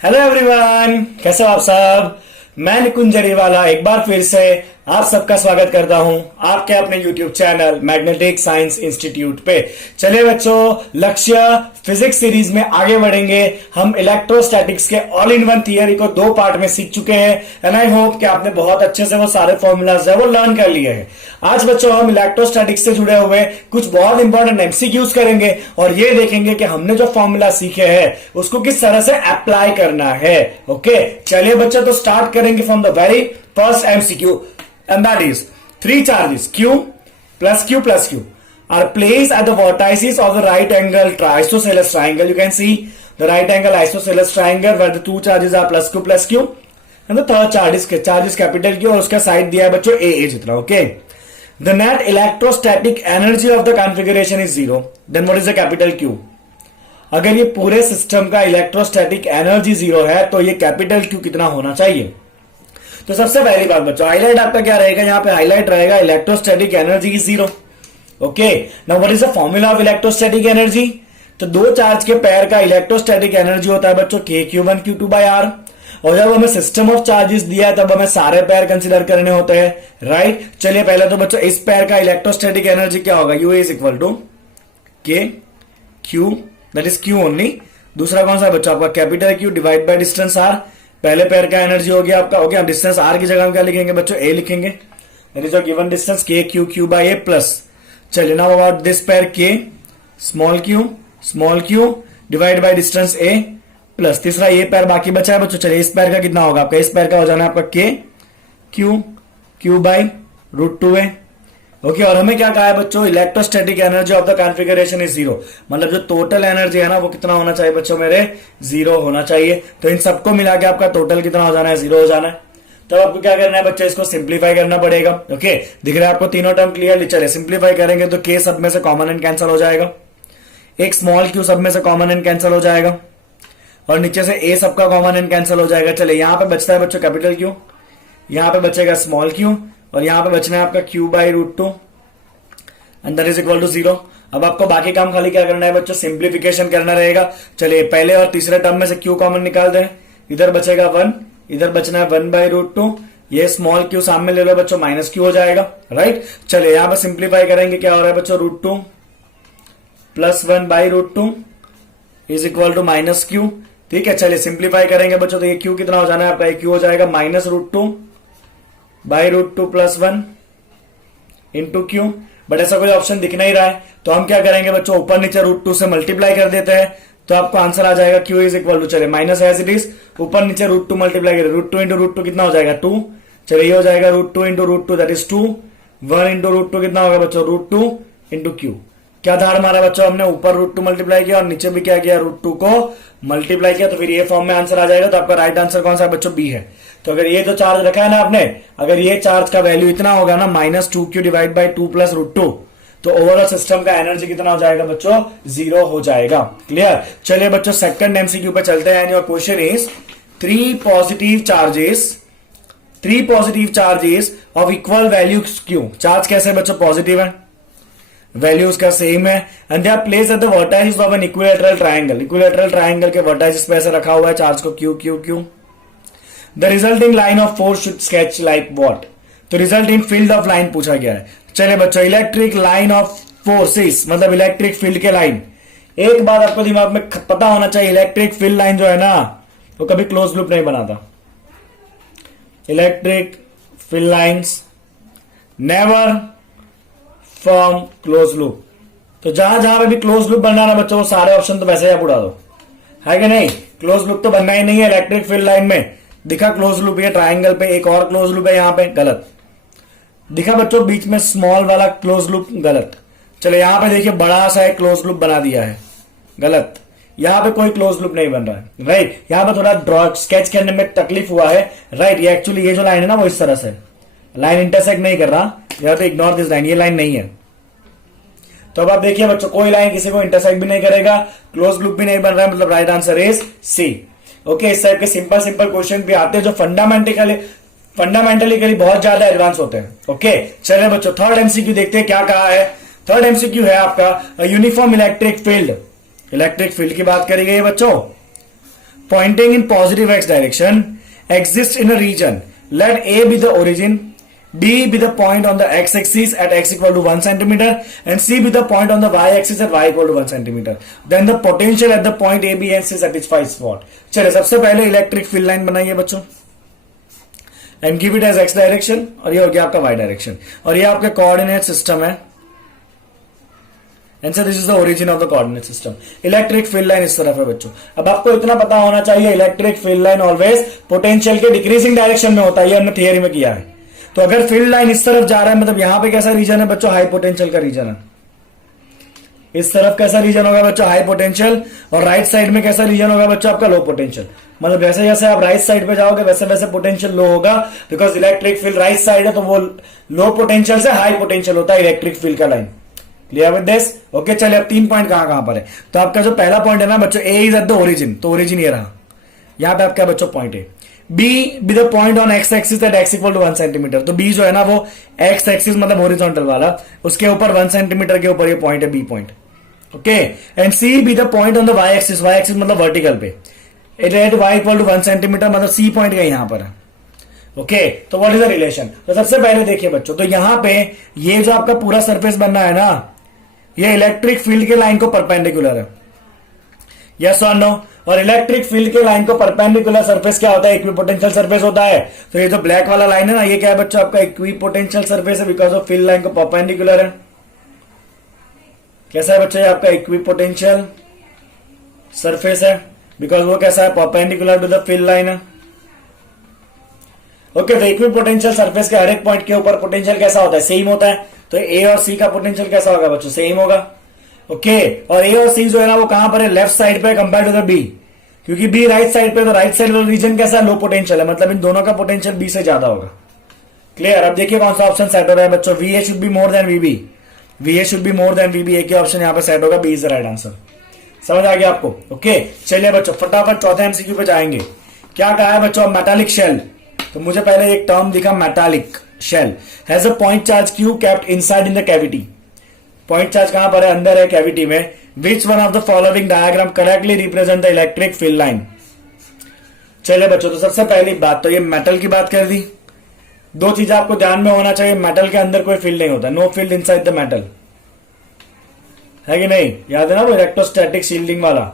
Hello everyone, कैसे हो आप सब। मैं निकुंज जरीवाला एक बार फिर से आप सबका स्वागत करता हूं आपके अपने YouTube channel magnetic science institute पे। चलिए बच्चों, लक्ष्य फिजिक्स सीरीज में आगे बढ़ेंगे। हम इलेक्ट्रोस्टैटिक्स के ऑल इन वन थियरी को 2 पार्ट में सीख चुके हैं एंड आई होप कि आपने बहुत अच्छे से वो सारे फॉर्मूलाज है वो लर्न कर लिए हैं। आज बच्चों हम इलेक्ट्रोस्टैटिक्स से जुड़े हुए कुछ बहुत इंपॉर्टेंट एमसीक्यूज करेंगे और ये देखेंगे कि हमने जो फॉर्मूला सीखे हैं उसको किस तरह से अप्लाई करना है। ओके, चलिए बच्चों, तो स्टार्ट करेंगे from the very first MCQ and that is 3 charges q plus q plus q are placed at the vertices of the right angle isosceles triangle. You can see the right angle isosceles triangle where the 2 charges are plus q and the third charge is capital Q और उसका side दिया है बच्चों a जितना. Okay, the net electrostatic energy of the configuration is 0. Then what is the capital Q? अगर ये पूरे system का इलेक्ट्रोस्टैटिक एनर्जी 0 है तो ये कैपिटल Q कितना होना चाहिए. तो सबसे पहली बात बच्चों, हाईलाइट आपका क्या रहेगा, यहां पे हाईलाइट रहेगा electrostatic energy is 0. Okay, now what is the formula of electrostatic energy. तो 2 चार्ज के पेयर का इलेक्ट्रोस्टैटिक एनर्जी होता है बच्चों kq1 q2/r. और जब हमें सिस्टम ऑफ चार्जेस दिया है तब हमें सारे पेयर कंसीडर करने होते हैं, राइट. चलिए पहले तो बच्चों इस पेयर का इलेक्ट्रोस्टैटिक एनर्जी क्या होगा, u is equal to k q, that is q only. दूसरा कौन सा है बच्चों आपका, capital Q divide by distance r. पहले पेयर का एनर्जी हो गया आपका. ओके, हम डिस्टेंस r की जगह हम क्या लिखेंगे बच्चों, a लिखेंगे. That is given distance k q q/a plus. चलिए now about this pair k small q divide by distance a plus. तीसरा ये पेयर बाकी बचा है बच्चों. चलिए इस पेयर का कितना होगा आपका, इस पेयर का हो जाना है आपका k q/√2a. ओके, और हमें क्या कहा है बच्चों, electrostatic energy of the configuration is 0. मतलब जो टोटल एनर्जी है ना वो कितना होना चाहिए बच्चों मेरे, 0 होना चाहिए. तो इन सबको मिला के आपका टोटल कितना हो जाना है, 0 हो जाना है. तो आपको क्या करना है बच्चों, इसको सिंप्लीफाई करना पड़ेगा. ओके, दिख रहा है आपको तीनों टर्म क्लियरली. चलिए सिंप्लीफाई करेंगे तो k सब में से कॉमन एंड कैंसिल हो जाएगा, एक स्मॉल q सब में से कॉमन एंड कैंसिल हो जाएगा और नीचे से a सबका कॉमन एंड कैंसिल हो जाएगा. चलिए यहां पे बचता है बच्चों कैपिटल Q, यहां पे बचेगा स्मॉल q और यहां पे बचना है आपका q/√2 and that is equal to 0. अब आपको बाकी काम खाली क्या करना है बच्चों, सिंप्लीफिकेशन करना रहेगा. चलिए पहले और तीसरे टर्म में से q कॉमन निकाल दें. इधर बचेगा 1, इधर बचना है 1/√2. ये स्मॉल q सामने ले लो बच्चों, माइनस q हो जाएगा, राइट. चलिए यहां पर सिंप्लीफाई करेंगे, क्या हो रहा है बच्चों, √2 plus 1/√2 is equal to minus q. ठीक है, चलिए सिंप्लीफाई करेंगे बच्चों तो ये q कितना हो जाना है आपका, ये q हो जाएगा -√2/√2 प्लस 1 इंटू q. बट ऐसा कोई ऑप्शन दिख नहीं रहा है तो हम क्या करेंगे बच्चों, ऊपर नीचे √2 से मल्टीप्लाई कर देते हैं तो आपको आंसर आ जाएगा q इज इक्वल टू, चलिए माइनस एज इट इज, ऊपर नीचे √2 मल्टीप्लाई करें, √2 इंटू √2 कितना हो जाएगा 2. चलिए ये हो जाएगा √2 इंटू √2 दैट इज 2. 1 इंटू √2 कितना होगा बच्चों, √2 इंटू q. क्या धार मारा बच्चों, हमने ऊपर √2 मल्टीप्लाई किया और नीचे भी क्या किया, √2 को मल्टीप्लाई किया. तो फिर ये फॉर्म में आंसर आ जाएगा. तो आपका राइट आंसर कौन सा है बच्चों, बी है. तो अगर ये जो चार्ज रखा है ना आपने, अगर ये चार्ज का वैल्यू इतना होगा ना -2q डिवाइड बाई 2 प्लस √2, तो ओवरऑल सिस्टम का एनर्जी कितना हो जाएगा बच्चों, 0 हो जाएगा. क्लियर. चलिए बच्चों सेकंड एमसीक्यू पे चलते हैं. Your question is 3 positive charges of equal value q. Charge कैसे बच्चों, पॉजिटिव है, वैल्यूज का सेम है and they are placed at the vertices of an equilateral triangle. Equilateral triangle के वर्टाइसेस पे ऐसे रखा हुआ है चार्ज को q. The resulting line of force should sketch like what. तो रिजल्टिंग फील्ड ऑफ लाइन पूछा गया है. चलिए बच्चों, इलेक्ट्रिक लाइन ऑफ फोर्सेस मतलब इलेक्ट्रिक फील्ड के लाइन. एक बात आपको दिमाग में पता होना चाहिए, इलेक्ट्रिक फील्ड लाइन जो है ना वो कभी क्लोज लूप नहीं बनाता. Electric field lines never form close loop. तो जहां जहां पे भी क्लोज लूप बनना ना बच्चों, वो सारे ऑप्शन तो वैसे ही आप उड़ा दो, है कि नहीं. क्लोज लूप तो बनना ही नहीं है इलेक्ट्रिक फील्ड लाइन में. दिखा क्लोज लूप, ये ट्राइंगल पे एक और क्लोज लूप है, यहां पे गलत दिखा बच्चों, बीच में स्मॉल वाला क्लोज लूप गलत. चलो यहां पे देखिए बड़ा सा एक क्लोज लूप बना दिया है, गलत. यहां पे कोई क्लोज लूप नहीं बन रहा है, राइट. यहां पे थोड़ा ड्रॉ स्केच करने में तकलीफ हुआ है, राइट. ये एक्चुअली ये जो लाइन है ना वो इस तरह से लाइन इंटरसेक्ट नहीं कर रहा, यहां पे इग्नोर दिस लाइन, ये लाइन नहीं है. तो अब आप देखिए बच्चों, कोई लाइन किसी को इंटरसेक्ट भी नहीं करेगा, क्लोज लूप भी नहीं बन रहा है, मतलब right answer is C. Okay, इस टाइप के सिंपल क्वेश्चन भी आते हैं जो फंडामेंटली के लिए बहुत ज्यादा एडवांस होते हैं. ओके, चलिए बच्चों थर्ड एमसीक्यू देखते हैं क्या कहा है. थर्ड एमसीक्यू है आपका uniform electric field. Electric field की बात करी गई है बच्चों. pointing in positive x direction exists in a region. Let A be the origin, B be the point on the x axis at x equal to 1 centimeter and C be the point on the y axis at y equal to 1 centimeter. Then the potential at the point A, B and C satisfies what? चलिए सबसे पहले electric field line बनाइए बच्चों and give it as x direction और ये हो गया आपका वाई डायरेक्शन और ये आपके कोऑर्डिनेट सिस्टम है and sir this is the origin of the coordinate system. Electric field line इस तरफ है बच्चों. अब आपको इतना पता होना चाहिए electric field line always potential के डिक्रीजिंग डायरेक्शन में होता है. ये हमने थियरी में किया है. तो अगर फील्ड लाइन इस तरफ जा रहा है मतलब यहां पे कैसा रीजन है बच्चों? हाई पोटेंशियल का रीजन है. इस तरफ कैसा रीजन होगा बच्चों? High potential. और राइट साइड में कैसा रीजन होगा बच्चों? आपका लो पोटेंशियल. मतलब जैसे जैसे आप राइट साइड पे जाओगे वैसे वैसे पोटेंशियल लो होगा because electric field right side है तो वो लो पोटेंशियल से हाई पोटेंशियल होता है इलेक्ट्रिक फील्ड का line. Clear with this? Okay चलिए अब 3 पॉइंट कहां कहां पर है. तो आपका जो पहला पॉइंट है ना बच्चों A is at the origin. तो ओरिजिन ये रहा. यहां पे आपका बच्चों पॉइंट है. B be the point on x axis at x equal to 1 centimetre. तो बी जो है ना वो एक्स एक्सिस मतलब हॉरिजॉन्टल वाला उसके ऊपर 1 सेंटीमीटर के ऊपर ये पॉइंट है B point. Okay and C be the point on the y axis. Y axis मतलब वर्टिकल पे at y equal to 1 centimetre मतलब सी पॉइंट का यहां पर है. ओके तो व्हाट इज द रिलेशन? तो सबसे पहले देखिए बच्चों तो यहां पे ये जो आपका पूरा सरफेस बनना है ना ये इलेक्ट्रिक फील्ड के लाइन को परपेंडिकुलर है. यस और नो? और इलेक्ट्रिक फील्ड के लाइन को परपेंडिकुलर सरफेस क्या होता है? इक्विपोटेंशियल सरफेस होता है. तो ये जो ब्लैक वाला लाइन है ना ये क्या है बच्चों? आपका इक्विपोटेंशियल सरफेस है बिकॉज ऑफ फील्ड लाइन को परपेंडिकुलर है. कैसा है बच्चों? ये आपका इक्विपोटेंशियल सरफेस है बिकॉज वो कैसा है? Perpendicular to the field line है. ओके तो इक्विपोटेंशियल सरफेस के हर एक पॉइंट के ऊपर पोटेंशियल कैसा होता है? सेम होता है. तो ए और सी का पोटेंशियल कैसा होगा बच्चों? सेम होगा. ओके और ए और सी जो है ना वो कहां पर है? लेफ्ट साइड पे कंपेयर टू द बी. क्योंकि बी राइट साइड पे तो राइट साइड वाला रीजन कैसा है? लो पोटेंशियल है. मतलब इन दोनों का पोटेंशियल बी से ज्यादा होगा. क्लियर? अब देखिए कौन सा ऑप्शन सेट हो रहा है बच्चों? V A should be more than VB. V A should be more than VB. एक ही ऑप्शन यहां पर सेट होगा. B is the right answer. समझ आ गया आपको? ओके चलिए बच्चों फटाफट चौथे एमसीक्यू पे जाएंगे. क्या कहा है बच्चों? Metallic shell. तो मुझे पहले एक टर्म दिखा metallic shell has a point charge q kept inside in the cavity. Point charge कहां पर है? अंदर है कैविटी में. Which one of the following diagram correctly represent the electric field line? चलिए बच्चों तो सबसे पहली बात तो ये मेटल की बात कर दी. दो चीजें आपको ध्यान में होना चाहिए. मेटल के अंदर कोई फील्ड नहीं होता. Know field inside the metal है कि नहीं? याद है ना वो इलेक्ट्रोस्टैटिक शील्डिंग वाला.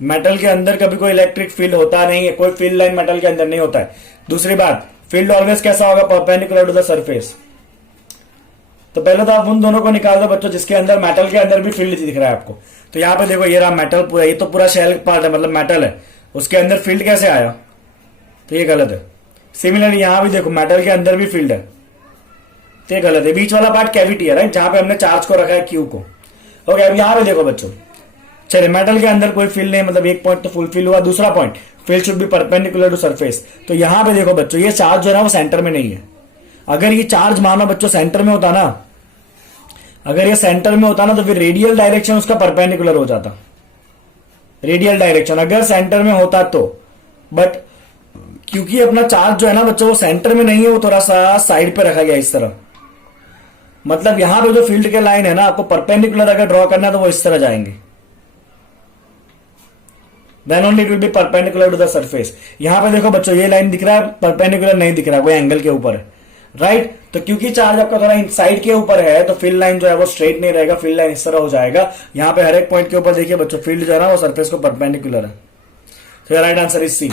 मेटल के अंदर कभी कोई इलेक्ट्रिक फील्ड होता नहीं है. कोई फील्ड लाइन मेटल के अंदर नहीं होता है. दूसरी बात फील्ड ऑलवेज कैसा होगा? Perpendicular to the surface. तो पहले तो आप उन दोनों को निकाल दो बच्चों जिसके अंदर मेटल के अंदर भी फील्ड दिख रहा है आपको. तो यहां पे देखो ये रहा मेटल पूरा. ये तो पूरा शेल पार्ट है मतलब मेटल है. उसके अंदर फील्ड कैसे आया? तो ये गलत है. सिमिलरली यहां भी देखो मेटल के अंदर भी फील्ड है. तो ये गलत है. बीच वाला पार्ट कैविटी है राइट जहां पे हमने चार्ज को रखा है क्यू को. ओके अब यहां पे देखो बच्चों चलिए मेटल के अंदर कोई फील्ड नहीं मतलब एक पॉइंट तो फुलफिल हुआ. दूसरा point field should be perpendicular to surface. तो यहां पे देखो बच्चों ये चार्ज जो है ना वो सेंटर में नहीं है. अगर ये चार्ज मानो बच्चों सेंटर में होता ना अगर ये सेंटर में होता ना तो फिर रेडियल डायरेक्शन उसका परपेंडिकुलर हो जाता. रेडियल डायरेक्शन अगर सेंटर में होता तो. बट क्योंकि अपना चार्ज जो है ना बच्चों वो सेंटर में नहीं है वो थोड़ा सा साइड पे रखा गया इस तरह. मतलब यहां पे जो फील्ड के लाइन है ना आपको परपेंडिकुलर अगर ड्रॉ करना है तो वो इस तरह जाएंगे. Then only it will be perpendicular to the surface. यहां पे देखो बच्चों ये लाइन दिख रहा है परपेंडिकुलर नहीं दिख रहा है. कोई एंगल के ऊपर है राइट. तो क्योंकि चार्ज आपका थोड़ा साइड के ऊपर है तो फील्ड लाइन जो है वो स्ट्रेट नहीं रहेगा. फील्ड लाइन इस तरह हो जाएगा. यहां पे हर एक पॉइंट के ऊपर देखिए बच्चों फील्ड जो है ना वो सरफेस को परपेंडिकुलर है. तो राइट आंसर इज सी.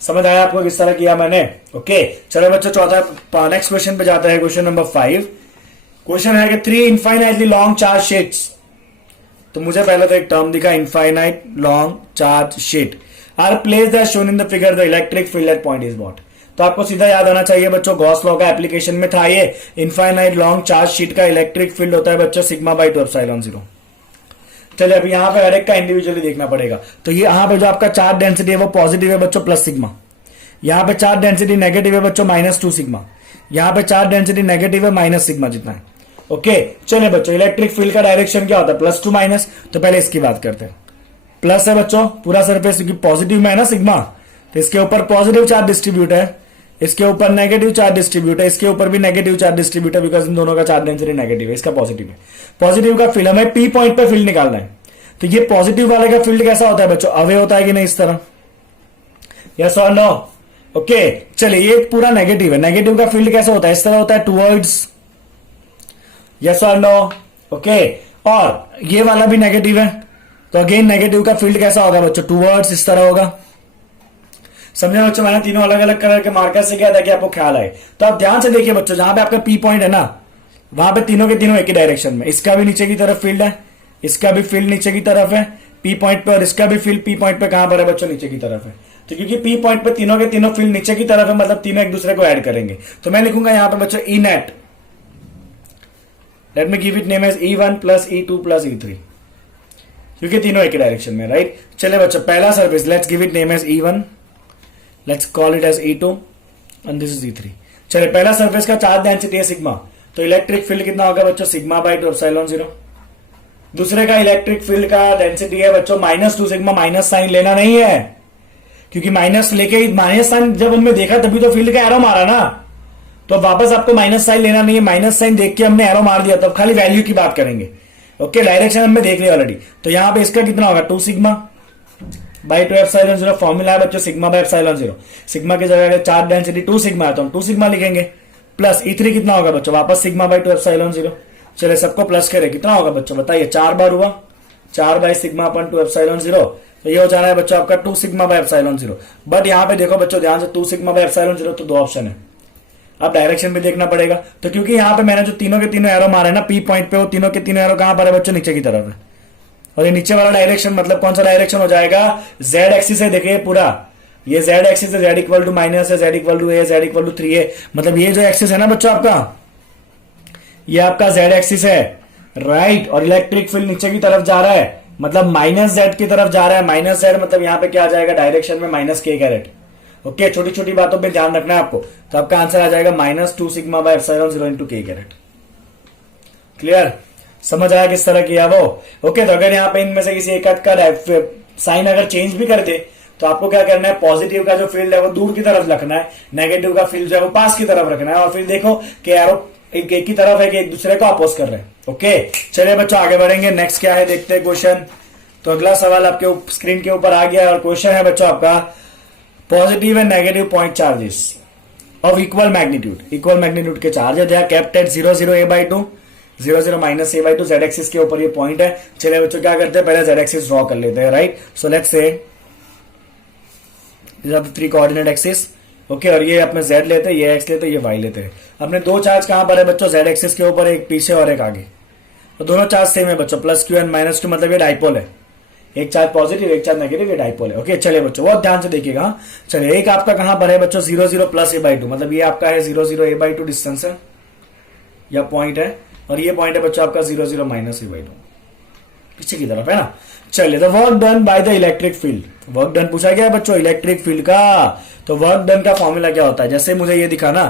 समझ आया आपको किस तरह किया मैंने? ओके चलो बच्चों चौथा नेक्स्ट क्वेश्चन पे जाता है. Question number 5. क्वेश्चन है कि 3 इनफाइनाइटली लॉन्ग चार्ज शीट्स. तो मुझे पहले तो एक टर्म दिखा infinite long charge sheet are placed as shown in the figure. The electric field at point is what? तो आपको सीधा याद आना चाहिए बच्चों गॉस लॉ का एप्लीकेशन में था ये. इनफाइनाइट लॉन्ग चार्ज शीट का इलेक्ट्रिक फील्ड होता है बच्चों सिग्मा बाई 2 एप्सिलॉन 0. चलिए अभी यहां पे हर एक का इंडिविजुअली देखना पड़ेगा. तो ये यहां पे जो आपका चार्ज डेंसिटी है वो पॉजिटिव है बच्चों प्लस सिग्मा. यहां पे चार्ज डेंसिटी नेगेटिव है बच्चों -2 सिग्मा. यहां पे चार्ज डेंसिटी नेगेटिव है माइनस सिग्मा जितना है. ओके चलिए बच्चों इलेक्ट्रिक फील्ड का डायरेक्शन क्या होता है? Plus two minus. तो पहले इसकी बात करते हैं. प्लस है बच्चों पूरा सरफेस क्योंकि पॉजिटिव में है ना सिग्मा. तो इसके ऊपर पॉजिटिव चार्ज डिस्ट्रीब्यूट है. इसके ऊपर नेगेटिव चार्ज डिस्ट्रीब्यूट है. इसके ऊपर भी नेगेटिव चार्ज डिस्ट्रीब्यूट है बिकॉज इन दोनों का चार्ज डेंसिटी नेगेटिव है. इसका पॉजिटिव है. पॉजिटिव का फील्ड हमें पी पॉइंट पे फील्ड निकालना है. तो ये पॉजिटिव वाले का फील्ड कैसा होता है बच्चों? अवे होता है कि नहीं? इस तरह यस और नो? ओके चलिए, ये पूरा नेगेटिव है। नेगेटिव का फील्ड कैसा होता है? इस तरह होता है, टूवर्ड्स। यस और नो? ओके, और ये वाला भी नेगेटिव है, तो अगेन नेगेटिव का फील्ड कैसा होगा बच्चों? टूवर्ड्स, इस तरह होगा। समझे बच्चों? मैंने तीनों अलग अलग कलर के मार्कर से किया ताकि आपको ख्याल आए। तो आप ध्यान से देखिए बच्चों, जहां पे आपका पी पॉइंट है ना, वहां पे तीनों के तीनों एक ही डायरेक्शन में। इसका भी नीचे की तरफ फील्ड है, इसका भी फील्ड नीचे की तरफ है पी पॉइंट पे, और इसका भी फील्ड पी पॉइंट पे कहां पर है बच्चों? नीचे की तरफ है। तो क्योंकि पी पॉइंट पे तीनों के तीनों फील्ड नीचे की तरफ है, मतलब तीनों एक दूसरे को ऐड करेंगे। तो मैं लिखूंगा यहां पे बच्चों E net, let me give it name as E1 plus E2 plus E3, क्योंकि तीनों एक ही डायरेक्शन में, राइट। चले बच्चों, पहला surface, let's give it name as E1, let's call it as E2 and this is E3। चलिए, पहला surface का चार्ज डेंसिटी है सिग्मा, तो इलेक्ट्रिक फील्ड कितना होगा बच्चों? Sigma by 2 epsilon 0। दूसरे का इलेक्ट्रिक फील्ड का डेंसिटी है बच्चों -2 सिग्मा, माइनस साइन लेना नहीं है, क्योंकि माइनस लेके ही, माइनस साइन जब हमने देखा तभी तो फील्ड का एरो मारा ना, तो वापस आपको माइनस साइन लेना नहीं है। माइनस साइन देख के हमने एरो मार दिया, तब खाली वैल्यू की बात करेंगे। ओके, डायरेक्शन हमने देख लिया ऑलरेडी। तो यहां पे इसका कितना होगा? 2 सिग्मा बाई 2 एप्सिलॉन 0। फॉर्मूला है बच्चों सिग्मा बाई एप्सिलॉन 0। सिग्मा की जगह चार्ज डेंसिटी 2 सिग्मा है, तो हम 2 सिग्मा लिखेंगे। प्लस E3 कितना होगा बच्चों? वापस सिग्मा बाई 2 एप्सिलॉन 0। चलिए, सबको प्लस करें, कितना होगा बच्चों? बताइए, 4 बार हुआ, 4 बाई सिग्मा अपन 2 एप्सिलॉन 0। तो ये हो जा रहा है बच्चों आपका 2 सिग्मा बाई एप्सिलॉन 0। बट यहां पे देखो बच्चों ध्यान से, 2 सिग्मा बाई एप्सिलॉन 0, तो 2 ऑप्शन है। अब डायरेक्शन भी देखना पड़ेगा, तो क्योंकि यहां पे मैंने जो तीनों के तीनों एरो मारे ना पी पॉइंट पे, वो तीनों के तीनों एरो कहां पर है बच्चों? नीचे की तरफ है। और ये नीचे वाला डायरेक्शन मतलब कौन सा डायरेक्शन हो जाएगा? जेड एक्सिस है, देखिए पूरा ये जेड एक्सिस है, जेड इक्वल टू माइनस है, z equal to a, z equal to 3 है। मतलब ये जो एक्सिस है ना बच्चों आपका, ये आपका जेड एक्सिस है, राइट। और इलेक्ट्रिक फील्ड नीचे की तरफ जा रहा है, मतलब माइनस जेड की तरफ जा रहा है। माइनस जेड मतलब यहां पे क्या आ जाएगा? डायरेक्शन में माइनस के कैरेट। ओके, छोटी छोटी बातों पे ध्यान रखना है आपको। तो आपका आंसर आ जाएगा -2 सिग्मा बाय एप्सिलॉन 0 इंटू के कैरेट। क्लियर? समझ आया किस तरह किया वो? ओके, तो अगर यहाँ पे इनमें से किसी एक का साइन अगर चेंज भी कर दे, तो आपको क्या करना है? पॉजिटिव का जो फील्ड है वो दूर की तरफ रखना है, नेगेटिव का फील्ड जो है वो पास की तरफ रखना है। और फिर देखो कि एरो एक की तरफ है कि एक दूसरे को अपोज कर रहे हैं। ओके, चलिए बच्चों आगे बढ़ेंगे। नेक्स्ट क्या है देखते हैं क्वेश्चन। तो अगला सवाल आपके स्क्रीन के ऊपर आ गया और क्वेश्चन है बच्चों आपका, positive and negative point charges of equal magnitude. Equal magnitude के चार्ज है, they are kept at 0 0 a/2 0 0 minus a/2 z axis के ऊपर ये पॉइंट है। चलिए बच्चों क्या करते हैं, पहले जेड एक्सिस ड्रॉ कर लेते हैं, right. So let's say these are the 3 coordinate axis. Okay, और ये अपने जेड लेते हैं, ये एक्स लेते हैं, ये वाई लेते हैं। अपने 2 चार्ज कहां पर है बच्चों? जेड एक्सिस के ऊपर, एक पीछे और एक आगे। तो दोनों चार्ज सेम है बच्चों, +q एंड -q, मतलब ये डाइपोल है। एक चार्ज पॉजिटिव, एक चार्ज नेगेटिव, ये डाइपोल है। ओके, चलिए बच्चों बहुत ध्यान से देखिएगा। चलिए, एक आपका कहां पर है बच्चों? 0 0 प्लस a/2, मतलब ये आपका है 0 0 a/2 डिस्टेंस है या पॉइंट है, और ये पॉइंट है बच्चों आपका 0 0 माइनस a/2 पीछे की तरफ है ना। चलिए, the work done by the electric field. Work done पूछा गया है बच्चों इलेक्ट्रिक फील्ड का। तो वर्क डन का फॉर्मूला क्या होता है? जैसे मुझे ये दिखा ना,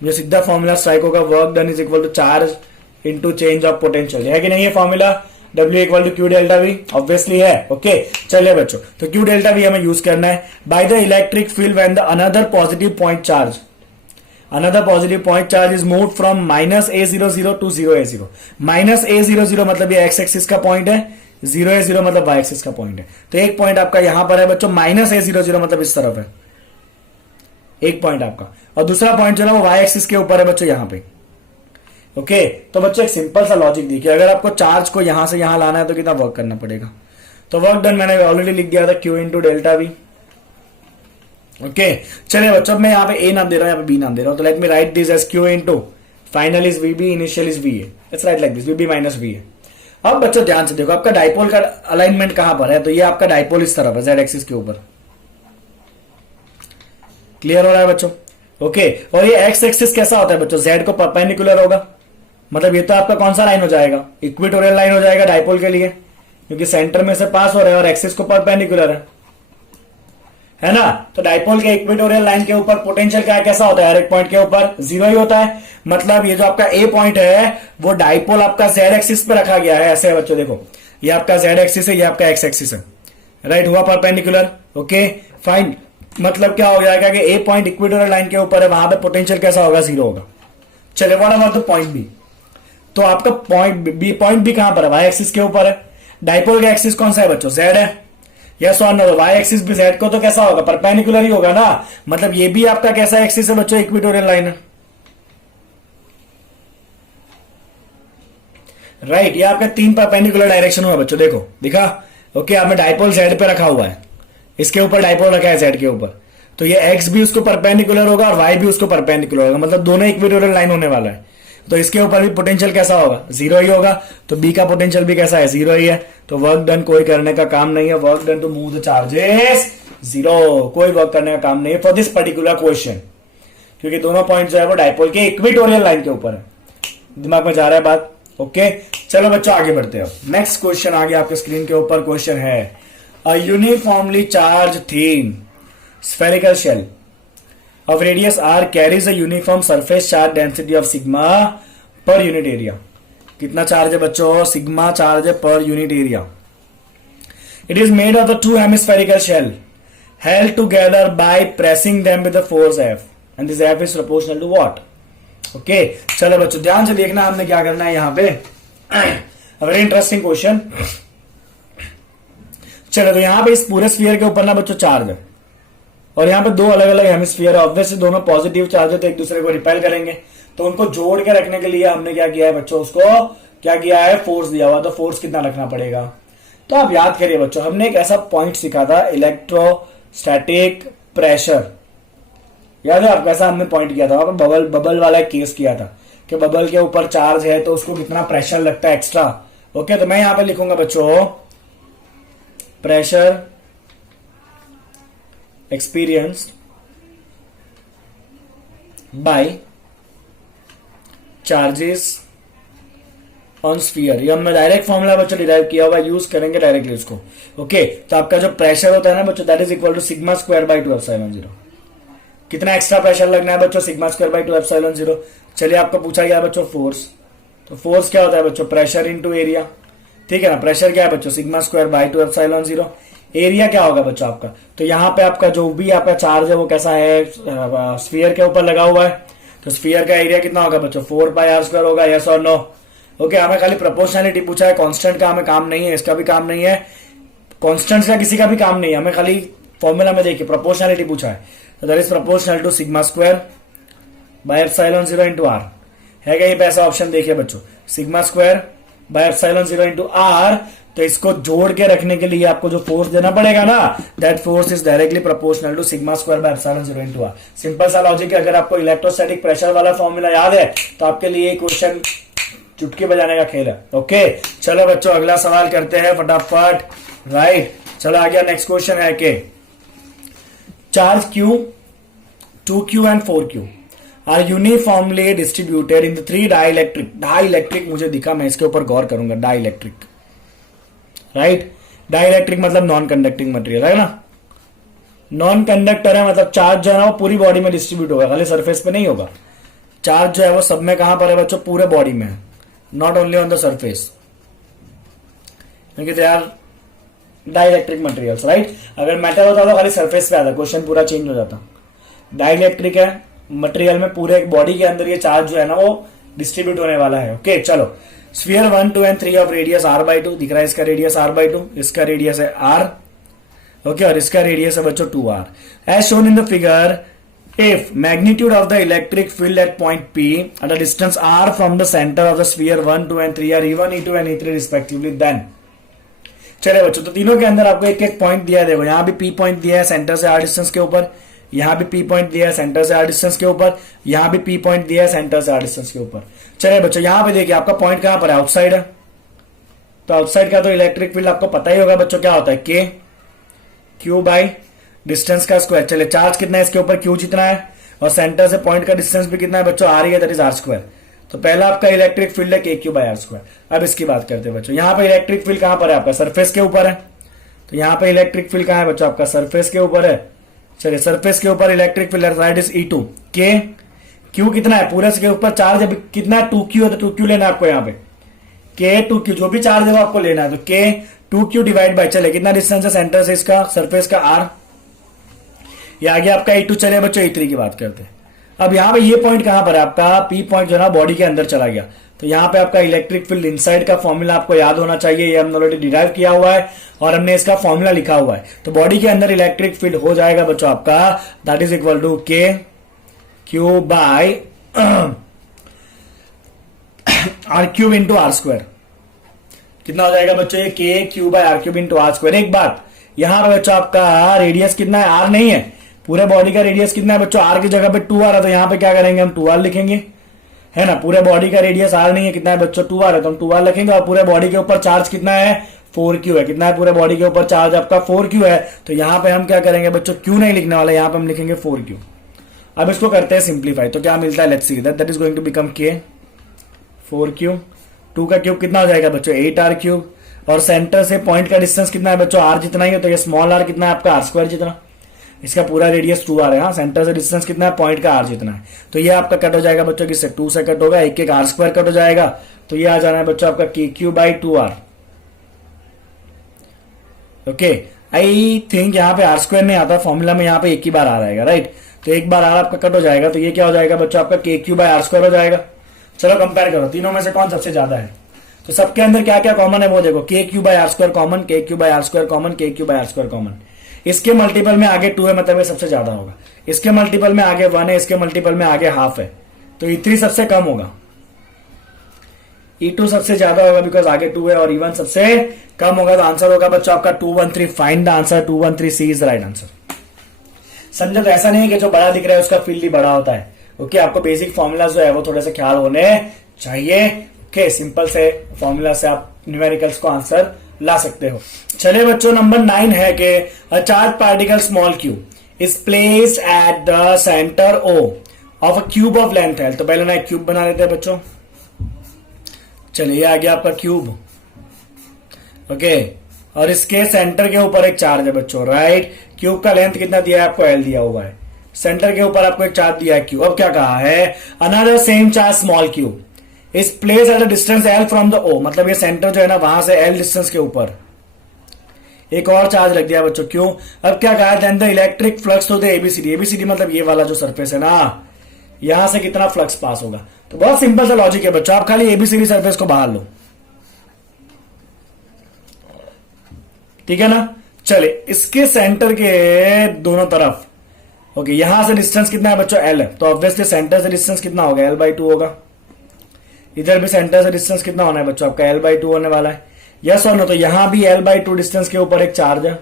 मुझे सीधा फॉर्मूला स्ट्राइक होगा, work done is equal to charge into change of potential, है कि नहीं? ये formula W equal to q delta V obviously है। ओके, चलिए बच्चों, तो क्यू डेल्टा वी हमें यूज करना है। By the electric field when the another positive point charge, another positive point charge is moved from -a00 to 0a0। -a00 मतलब ये x axis का पॉइंट है, 0a0 मतलब y एक्सिस का point है। तो एक पॉइंट आपका यहां पर है बच्चों -a00 मतलब इस तरफ है एक पॉइंट आपका, और दूसरा पॉइंट जो है वो y एक्सिस के ऊपर है बच्चों यहां पे। ओके, तो बच्चों एक सिंपल सा लॉजिक देखिए, अगर आपको चार्ज को यहां से यहां लाना है तो कितना वर्क करना पड़ेगा? तो वर्क डन मैंने ऑलरेडी लिख दिया था, q into delta we. Okay, चलिए बच्चों मैं यहाँ पे ए नाम दे रहा हूँ, यहाँ पे बी नाम दे रहा हूँ। तो let me write this as q into final is VB, initial is V A. It's right like this, VB minus V A. अब बच्चों ध्यान से देखो, आपका डाइपोल का अलाइनमेंट कहां पर है? तो ये आपका डाइपोल इस तरफ है, जेड एक्सिस के ऊपर। क्लियर हो रहा है बच्चों? ओके, और ये एक्स एक्सिस कैसा होता है बच्चों? जेड को परपेंडिकुलर होगा, मतलब ये तो आपका कौन सा लाइन हो जाएगा? इक्वेटोरियल लाइन हो जाएगा डाइपोल के लिए, क्योंकि सेंटर में से पास हो रहा है और एक्सिस को परपेंडिकुलर है ना। तो डाइपोल के इक्वेटोरियल लाइन के ऊपर पोटेंशियल क्या कैसा होता है? हर एक पॉइंट के ऊपर 0 ही होता है। मतलब ये जो आपका ए पॉइंट है वो डाइपोल आपका जेड एक्सिस पे रखा गया है, ऐसे है बच्चों देखो, ये आपका जेड एक्सिस है, ये आपका एक्स एक्सिस है, राइट, हुआ परपेंडिकुलर। ओके फाइन, मतलब क्या हो जाएगा कि ए पॉइंट इक्वेटोरियल लाइन के ऊपर है, वहां पे पोटेंशियल कैसा होगा? 0 होगा। चलिए, what about the point B? तो आपका पॉइंट बी कहां पर है? वाई एक्सिस के ऊपर है। डाइपोल का एक्सिस कौन सा है बच्चों? जेड है। यस और नो? वाई एक्सिस भी जेड को तो कैसा होगा, परपेंडिकुलर ही होगा ना, मतलब ये भी आपका कैसा एक्सिस है बच्चों, इक्वेटोरियल लाइन है, राइट। ये आपका 3 परपेंडिकुलर डायरेक्शन हुआ बच्चों, देखो दिखा, ओके। आपने डाइपोल जेड पे रखा हुआ है, इसके ऊपर डाइपोल रखा है जेड के ऊपर, तो ये एक्स भी उसको परपेंडिकुलर होगा और वाई भी उसको परपेंडिकुलर होगा, मतलब दोनों इक्वेटोरियल लाइन होने वाला है। तो इसके ऊपर भी पोटेंशियल कैसा होगा, जीरो ही होगा, तो बी का पोटेंशियल भी कैसा है, जीरो ही है। तो वर्क डन कोई करने का काम नहीं है, work done to move the charges zero, कोई वर्क करने का काम नहीं है फॉर दिस पर्टिकुलर क्वेश्चन, क्योंकि दोनों पॉइंट जो है वो डाइपोल के इक्वेटोरियल लाइन के ऊपर है। दिमाग में जा रहा है बात, ओके। चलो बच्चों आगे बढ़ते हैं। नेक्स्ट क्वेश्चन आ गया आपके स्क्रीन के ऊपर, क्वेश्चन है a uniformly charge thin spherical shell of radius r carries a uniform surface charge density of sigma per unit area। कितना चार्ज है बच्चों, सिग्मा चार्ज है per unit area. It is made of the 2 hemispherical shell held together by pressing them with the force F and this F is proportional to what? Okay चलो बच्चों ध्यान से देखना, हमने क्या करना है यहाँ पे, वेरी इंटरेस्टिंग क्वेश्चन। चलो तो यहाँ पे इस पूरे स्फीयर के ऊपर ना बच्चों चार्ज है, और यहाँ पे 2 अलग अलग हेमिस्फीयर है, ऑब्वियसली दोनों पॉजिटिव चार्ज है तो एक दूसरे को रिपेल करेंगे, तो उनको जोड़ के रखने के लिए हमने क्या किया है बच्चों, उसको क्या किया है, फोर्स दिया हुआ। तो फोर्स कितना रखना पड़ेगा, तो आप याद करिए बच्चों, हमने एक ऐसा पॉइंट सीखा था, इलेक्ट्रोस्टैटिक प्रेशर, याद है आपको, ऐसा हमने पॉइंट किया था, बबल बबल वाला एक केस किया था कि बबल के ऊपर चार्ज है तो उसको कितना प्रेशर लगता है एक्स्ट्रा। ओके तो मैं यहां पे लिखूंगा बच्चों, pressure experienced by charges on sphere। ये हमने डायरेक्ट फॉर्मूला बच्चों डिराइव किया हुआ, यूज करेंगे डायरेक्टली उसको। ओके तो आपका जो प्रेशर होता है ना बच्चों, that is equal to sigma square by 2 epsilon 0। कितना एक्स्ट्रा प्रेशर लगना है बच्चों, सिग्मा स्क्वायर बाई 2 एप्सिलॉन 0। चलिए आपको पूछा गया बच्चों फोर्स, तो फोर्स क्या होता है बच्चों, प्रेशर इनटू एरिया, ठीक है ना। प्रेशर क्या है बच्चों, sigma square by 2 epsilon 0। Area क्या होगा बच्चों आपका, तो यहाँ पे आपका जो भी आपका चार्ज है वो कैसा है, स्फीयर के ऊपर लगा हुआ है, तो स्फीयर का एरिया कितना होगा बच्चों, 4πr² होगा, यस और नो? ओके हमें खाली प्रोपोर्शनलिटी पूछा है, कांस्टेंट का हमें काम नहीं है, इसका भी काम नहीं है, कांस्टेंट का किसी का भी काम नहीं है, हमें खाली फॉर्मूला में देखिए प्रोपोर्शनलिटी पूछा है, तो that is proportional to sigma square by epsilon 0 into r. है क्या ये पैसा ऑप्शन, देखिए बच्चों sigma square by epsilon 0 into r, तो इसको जोड़ के रखने के लिए आपको जो फोर्स देना पड़ेगा ना, that force is directly proportional to sigma square by epsilon 0 into r. Simple सा लॉजिक है, अगर आपको इलेक्ट्रोस्टैटिक प्रेशर वाला फॉर्मूला याद है तो आपके लिए क्वेश्चन चुटकी बजाने का खेल है। ओके चलो बच्चों अगला सवाल करते हैं फटाफट, राइट। चलो आ गया नेक्स्ट क्वेश्चन है कि charge Q, 2Q and 4Q are uniformly distributed in the 3 dielectric. Dielectric मुझे दिखा, मैं इसके ऊपर गौर करूंगा, डाइलेक्ट्रिक, राइट। डाइलेक्ट्रिक मतलब नॉन कंडक्टिंग मटेरियल है ना, नॉन कंडक्टर है, मतलब चार्ज जो है ना वो पूरी बॉडी में डिस्ट्रीब्यूट होगा, खाली सरफेस पे नहीं होगा। चार्ज जो है वो सब में कहां पर है बच्चों, पूरे बॉडी में है, not only on the surface, क्योंकि they are dielectric materials, right. अगर मेटल होता तो खाली सरफेस पे आता, क्वेश्चन पूरा चेंज हो जाता। डाइलेक्ट्रिक है, मटेरियल में पूरे एक बॉडी के अंदर ये चार्ज जो है ना वो डिस्ट्रीब्यूट होने वाला है। ओके चलो, sphere 1, 2 and 3 of radius r/2 दिख रहा है, इसका रेडियस r/2, इसका रेडियस है r, ओके, और इसका रेडियस है बच्चों 2r। As shown in the figure, if magnitude of the electric field at point P at a distance r from the center of the sphere 1, 2 and 3 are E1, E2 and E3 respectively, then चले बच्चों तो तीनों के अंदर आपको एक एक point दिया है, देखो यहाँ भी P पॉइंट दिया है सेंटर से r डिस्टेंस के ऊपर, यहाँ भी P पॉइंट दिया है सेंटर से r डिस्टेंस के ऊपर, यहाँ भी P पॉइंट दिया है सेंटर से r डिस्टेंस के ऊपर। चले बच्चों यहाँ पे देखिए आपका पॉइंट कहां पर है, आउटसाइड है, तो आउटसाइड का तो इलेक्ट्रिक फील्ड आपको पता ही होगा बच्चों, क्या होता है K, Q बाई डिस्टेंस का स्क्वायर। चले चार्ज कितना है इसके ऊपर, Q जितना है, और सेंटर से पॉइंट का डिस्टेंस भी कितना है बच्चों, r ही है, दैट इज r²। तो पहला आपका इलेक्ट्रिक फील्ड है KQ बाई r²। अब इसकी बात करते हैं बच्चों, यहाँ पे इलेक्ट्रिक फील्ड कहां पर है आपका, सरफेस के ऊपर है, तो यहाँ पे इलेक्ट्रिक फील्ड कहां है बच्चों आपका, सरफेस के ऊपर है। चलिए सरफेस के ऊपर electric field right is E2, K, Q कितना है, पूरे के ऊपर चार्ज है कितना है, 2Q है, तो 2Q लेना है आपको यहाँ पे, K 2Q, जो भी चार्ज है वो आपको लेना है, तो K 2Q डिवाइड बाई, चले कितना डिस्टेंस है सेंटर से इसका, सरफेस का R, ये आ गया आपका E2। चले बच्चों E3 की बात करते हैं। अब यहाँ पे ये पॉइंट कहां पर है आपका, P पॉइंट जो है ना बॉडी के अंदर चला गया, तो यहाँ पे आपका इलेक्ट्रिक फील्ड इनसाइड का फॉर्मूला आपको याद होना चाहिए, ये हमने ऑलरेडी डिराइव किया हुआ है और हमने इसका फॉर्मूला लिखा हुआ है। तो बॉडी के अंदर इलेक्ट्रिक फील्ड हो जाएगा बच्चों आपका that is equal to k q by r cube into r square. कितना हो जाएगा बच्चों ये k q by r cube into r square. एक बात यहां पर बच्चों आपका रेडियस कितना है, आर नहीं है, पूरे बॉडी का रेडियस कितना है बच्चों, आर की जगह पे 2 आर है, तो यहां पे क्या करेंगे हम 2 आर लिखेंगे, है ना। पूरे बॉडी का रेडियस आर नहीं है, कितना है बच्चों 2 आर है, तो हम 2 आर लिखेंगे। और पूरे बॉडी के ऊपर चार्ज कितना है 4 क्यू है, कितना है पूरे बॉडी के ऊपर चार्ज आपका 4 क्यू है। तो यहां पे हम क्या करेंगे बच्चों, क्यू नहीं लिखने वाले, यहां पे हम लिखेंगे 4 क्यू। अब इसको करते हैं सिंप्लीफाई, तो क्या मिलता है let's see that is going to become k 4 Q, 2 का क्यूब कितना हो जाएगा बच्चों 8 आर क्यूब, और सेंटर से पॉइंट का डिस्टेंस कितना है बच्चों आर जितना ही है, तो ये स्मॉल आर कितना है आपका आर स्क्वायर जितना, इसका पूरा रेडियस 2 आर है। हाँ, सेंटर से डिस्टेंस कितना है पॉइंट का आर जितना है, तो ये आपका कट हो जाएगा बच्चों किससे 2 से कट होगा, एक आर स्क्वायर कट हो जाएगा, तो ये आ जाना है बच्चों आपका k Q by 2 r. Okay, I think यहाँ पे आर स्क्वायर नहीं आता फॉर्मूला में, यहाँ पे एक ही बार आ रहेगा, राइट। तो एक बार आर आपका कट हो जाएगा, तो ये क्या हो जाएगा बच्चों आपका k Q by R square हो जाएगा। चलो कंपेयर करो तीनों में से कौन सबसे ज्यादा है, तो सबके अंदर क्या क्या कॉमन है वो देखो, K Q by R square common, K Q by R square common, K Q by R square common. इसके मल्टीपल में आगे 2 है, मतलब ये सबसे ज्यादा होगा। इसके मल्टीपल में आगे 1 है, इसके मल्टीपल में आगे हाफ है, तो E3 सबसे कम होगा, E2 सबसे ज्यादा होगा बिकॉज आगे 2 है, और E1 सबसे कम होगा। तो आंसर होगा बच्चों आपका 213। Find the answer 213, C is the right answer. समझो, तो ऐसा नहीं है कि जो बड़ा दिख रहा है उसका फील्ड ही बड़ा होता है। ओके, आपको बेसिक फॉर्मूला जो है वो थोड़े से ख्याल होने चाहिए। ओके, सिंपल से फॉर्मूला से आप न्यूमेरिकल्स को आंसर ला सकते हो। चलिए बच्चों, नंबर 9 है कि a charge particle small Q is placed at the centre O of a cube of length L. तो पहले ना एक क्यूब बना लेते हैं बच्चों। चलिए, आ गया आपका क्यूब। ओके, और इसके सेंटर के ऊपर एक चार्ज है बच्चों, राइट। क्यूब का लेंथ कितना दिया है आपको, एल दिया हुआ है, सेंटर के ऊपर आपको एक चार्ज दिया है क्यू। अब क्या कहा है, another same charge small Q is place at the distance L from the O, मतलब ये सेंटर जो है ना वहां से एल डिस्टेंस के ऊपर एक और चार्ज लग दिया बच्चों, क्यों। अब क्या कहा, then the electric flux to the ABCD, ABCD मतलब ये वाला जो सरफेस है ना, यहां से कितना फ्लक्स पास होगा। तो बहुत सिंपल सा लॉजिक है बच्चों, आप खाली एबीसीडी सरफेस को बाहर लो, ठीक है ना। चले, इसके सेंटर के दोनों तरफ, ओके, यहां से डिस्टेंस कितना है बच्चों एल है, तो ऑब्वियसली सेंटर से डिस्टेंस कितना होगा L/2 होगा। इधर भी सेंटर से डिस्टेंस कितना होना है बच्चों आपका L/2 होने वाला है, यस और नो। तो यहां भी L/2 डिस्टेंस के ऊपर एक चार्ज है,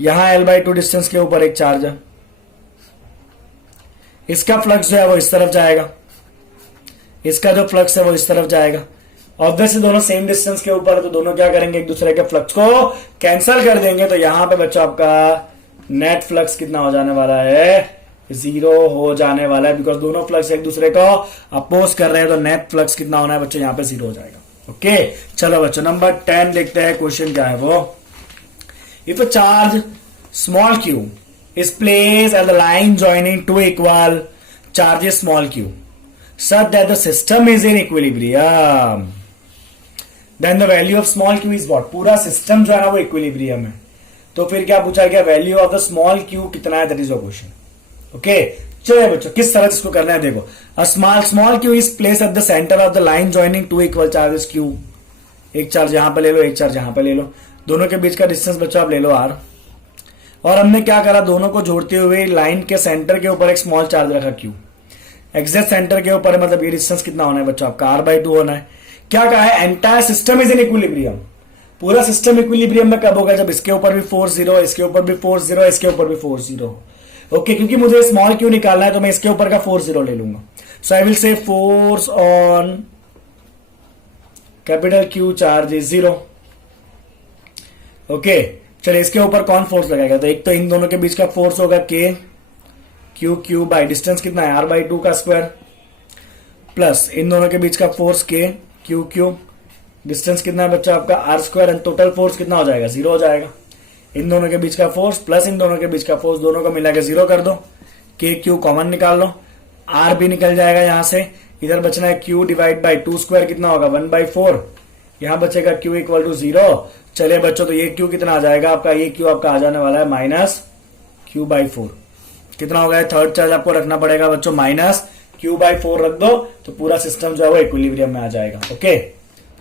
यहां L/2 डिस्टेंस के ऊपर एक चार्ज है। इसका फ्लक्स जो है वो इस तरफ जाएगा, इसका जो फ्लक्स है वो इस तरफ जाएगा। ऑब्वियसली दोनों सेम डिस्टेंस के ऊपर है, तो दोनों क्या करेंगे, एक दूसरे के फ्लक्स को कैंसिल कर देंगे। तो यहां पे बच्चों आपका नेट फ्लक्स कितना हो जाने वाला है, 0 हो जाने वाला है, बिकॉज दोनों फ्लक्स एक दूसरे को अपोज कर रहे हैं। तो नेट फ्लक्स कितना होना है बच्चों, यहां पे 0 हो जाएगा। ओके, चलो बच्चों नंबर 10 लिखते हैं। क्वेश्चन क्या है वो, if a charge small Q is placed at the line joining two equal charges small q such that the system is in equilibrium, then the value of small q is what, पूरा system जो है ना वो equilibrium है। तो फिर क्या पूछा गया, value of the small q कितना है, that is your question. Okay, चलिए बच्चों किस तरह इसको करना है देखो, a small q is placed at the centre of the line joining two equal charges q। एक चार्ज यहां पे ले लो, एक चार्ज यहां पे ले लो, दोनों के बीच का डिस्टेंस बच्चों आप ले लो r। और हमने क्या करा, दोनों को जोड़ते हुए लाइन के सेंटर के ऊपर एक स्मॉल चार्ज रखा क्यू, एग्जैक्ट सेंटर के ऊपर, मतलब ये डिस्टेंस कितना होना है बच्चों आपका R/2 होना है। क्या कहा है, entire system is in equilibrium. पूरा सिस्टम इक्विलिब्रियम में कब होगा, जब इसके ऊपर भी फोर्स 0, इसके ऊपर भी फोर्स 0, इसके ऊपर भी फोर्स 0। ओके, क्योंकि मुझे स्मॉल क्यू निकालना है तो मैं इसके ऊपर का फोर्स 0 ले लूंगा। So I will say force on capital Q charge is 0। Okay, चलिए इसके ऊपर कौन फोर्स लगाएगा, तो एक तो इन दोनों के बीच का फोर्स होगा के क्यू बाई डिस्टेंस कितना है R/2 का स्क्वायर, प्लस इन दोनों के बीच का फोर्स के क्यू डिस्टेंस कितना है बच्चा आपका R², एंड टोटल फोर्स कितना हो जाएगा, 0 हो जाएगा। इन दोनों के बीच का फोर्स प्लस इन दोनों के बीच का फोर्स, दोनों को मिला के 0 कर दो, के क्यू कॉमन निकाल लो, R भी निकल जाएगा यहां से। इधर बचना है Q डिवाइड बाई 2 स्क्वायर कितना होगा 1/4, यहां बचेगा Q इक्वल टू 0। चलिए बच्चों, तो ये Q कितना आ जाएगा आपका, ये Q आपका आ जाने वाला है -Q/4। कितना हो गया, थर्ड चार्ज आपको रखना पड़ेगा बच्चों Q/4 रख दो तो पूरा सिस्टम जो है वो इक्विलिब्रियम में आ जाएगा। ओके,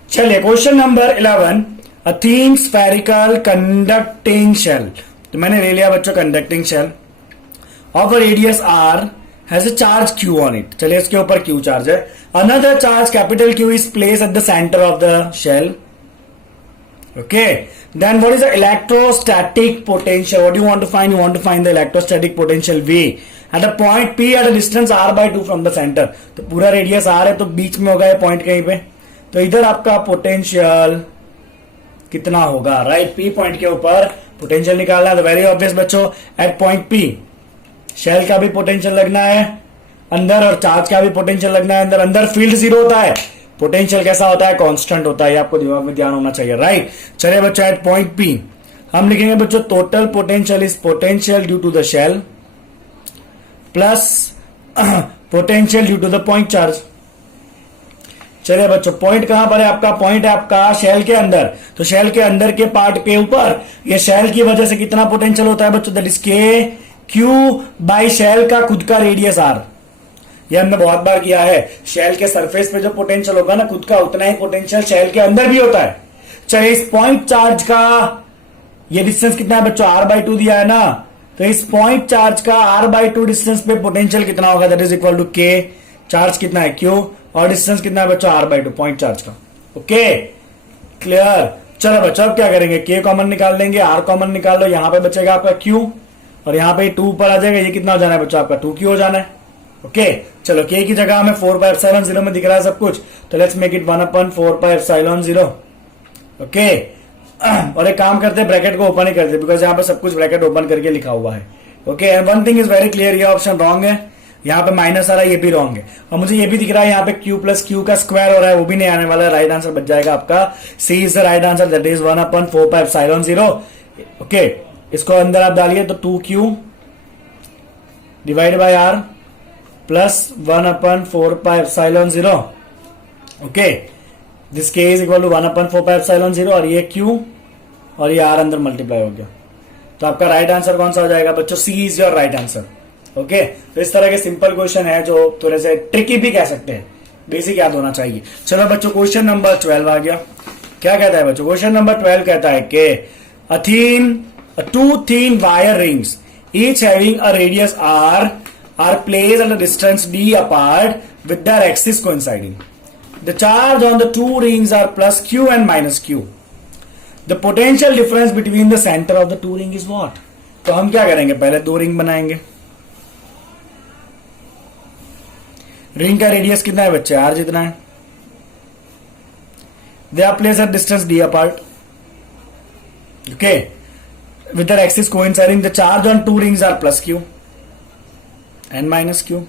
चलिए question number 11, a thin spherical conducting shell. तो मैंने ले लिया बच्चों conducting shell of a radius r has a charge q on it। चलिए इसके ऊपर q चार्ज है। Another charge capital Q is placed at the center of the shell। Okay, then what is the electrostatic potential? What do you want to find? You want to find the electrostatic potential V at a point P at a distance r/2 from the center। तो पूरा radius r है तो बीच में होगा ये point कहीं पे, तो इधर आपका पोटेंशियल कितना होगा, राइट? P पॉइंट के ऊपर पोटेंशियल निकालना है। वेरी ऑब्वियस बच्चों, एट पॉइंट P शेल का भी पोटेंशियल लगना है अंदर और चार्ज का भी पोटेंशियल लगना है अंदर। अंदर फील्ड जीरो होता है, पोटेंशियल कैसा होता है? कांस्टेंट होता है। आपको दिमाग में ध्यान होना चाहिए, राइट? चलिए बच्चों, एट पॉइंट P हम लिखेंगे बच्चों total potential is potential due to the shell plus potential due to the point charge. चलिए बच्चों, पॉइंट कहां पर है आपका? पॉइंट है आपका शेल के अंदर। तो शेल के अंदर के पार्ट के ऊपर ये शेल की वजह से कितना पोटेंशियल होता है बच्चों? That is K Q by shell का खुद का रेडियस R। ये हमने बहुत बार किया है। शेल के सरफेस पे जो पोटेंशियल होगा ना खुद का, उतना ही पोटेंशियल शेल के अंदर भी होता है। चलिए इस पॉइंट चार्ज का ये डिस्टेंस कितना है बच्चों? r/2 दिया है ना, तो इस पॉइंट चार्ज का r/2 डिस्टेंस पे पोटेंशियल कितना होगा? That is equal to K, charge कितना है Q, और डिस्टेंस कितना है बच्चों? r/2 पॉइंट चार्ज का। Okay, clear? चलो बच्चों अब क्या करेंगे? K कॉमन निकाल लेंगे, R कॉमन निकाल लो, यहां पे बचेगा आपका Q और यहां पे 2 ऊपर आ जाएगा। ये कितना हो जाना है बच्चों? आपका 2Q हो जाना है। ओके, चलो K की जगह हमें 4πε0 में दिख रहा है सब कुछ, तो लेट्स मेक इट 1/4πε0। ओके, और एक काम करते हैं, ब्रैकेट को ओपन ही करते, बिकॉज यहाँ पे सब कुछ ब्रैकेट ओपन करके लिखा हुआ है। Okay, and one thing is very clear, ये ऑप्शन रॉन्ग है। यहाँ पे माइनस आ रहा है, ये भी रॉन्ग है। और मुझे ये भी दिख रहा है यहाँ पे Q प्लस Q का स्क्वायर हो रहा है, वो भी नहीं आने वाला है। राइट आंसर बच जाएगा आपका C is the right answer, that is 1/4πε0। Okay, इसको अंदर आप डालिए तो 2Q divide by R plus 1/4πε0। Okay, this K is equal to 1/4πε0 और ये Q और ये R अंदर मल्टीप्लाई हो गया। तो आपका राइट आंसर कौन सा हो जाएगा बच्चों? C is your right answer. Okay, तो इस तरह के सिंपल क्वेश्चन है जो थोड़े से ट्रिकी भी कह सकते हैं, बेसिक याद होना चाहिए। चलो बच्चों, क्वेश्चन नंबर 12 आ गया। क्या कहता है बच्चों? क्वेश्चन नंबर 12 कहता है कि two thin wire rings each having a radius r are placed at a distance d apart with their axis coinciding. The charge on the two rings are plus Q and minus Q. The potential difference between the center of the two ring is what? तो हम क्या करेंगे? पहले दो ring बनाएंगे। Ring का radius कितना है बच्चे? R जितना है। They are placed at distance d apart. Okay. With their axis coinciding, the charge on two rings are plus Q and minus Q.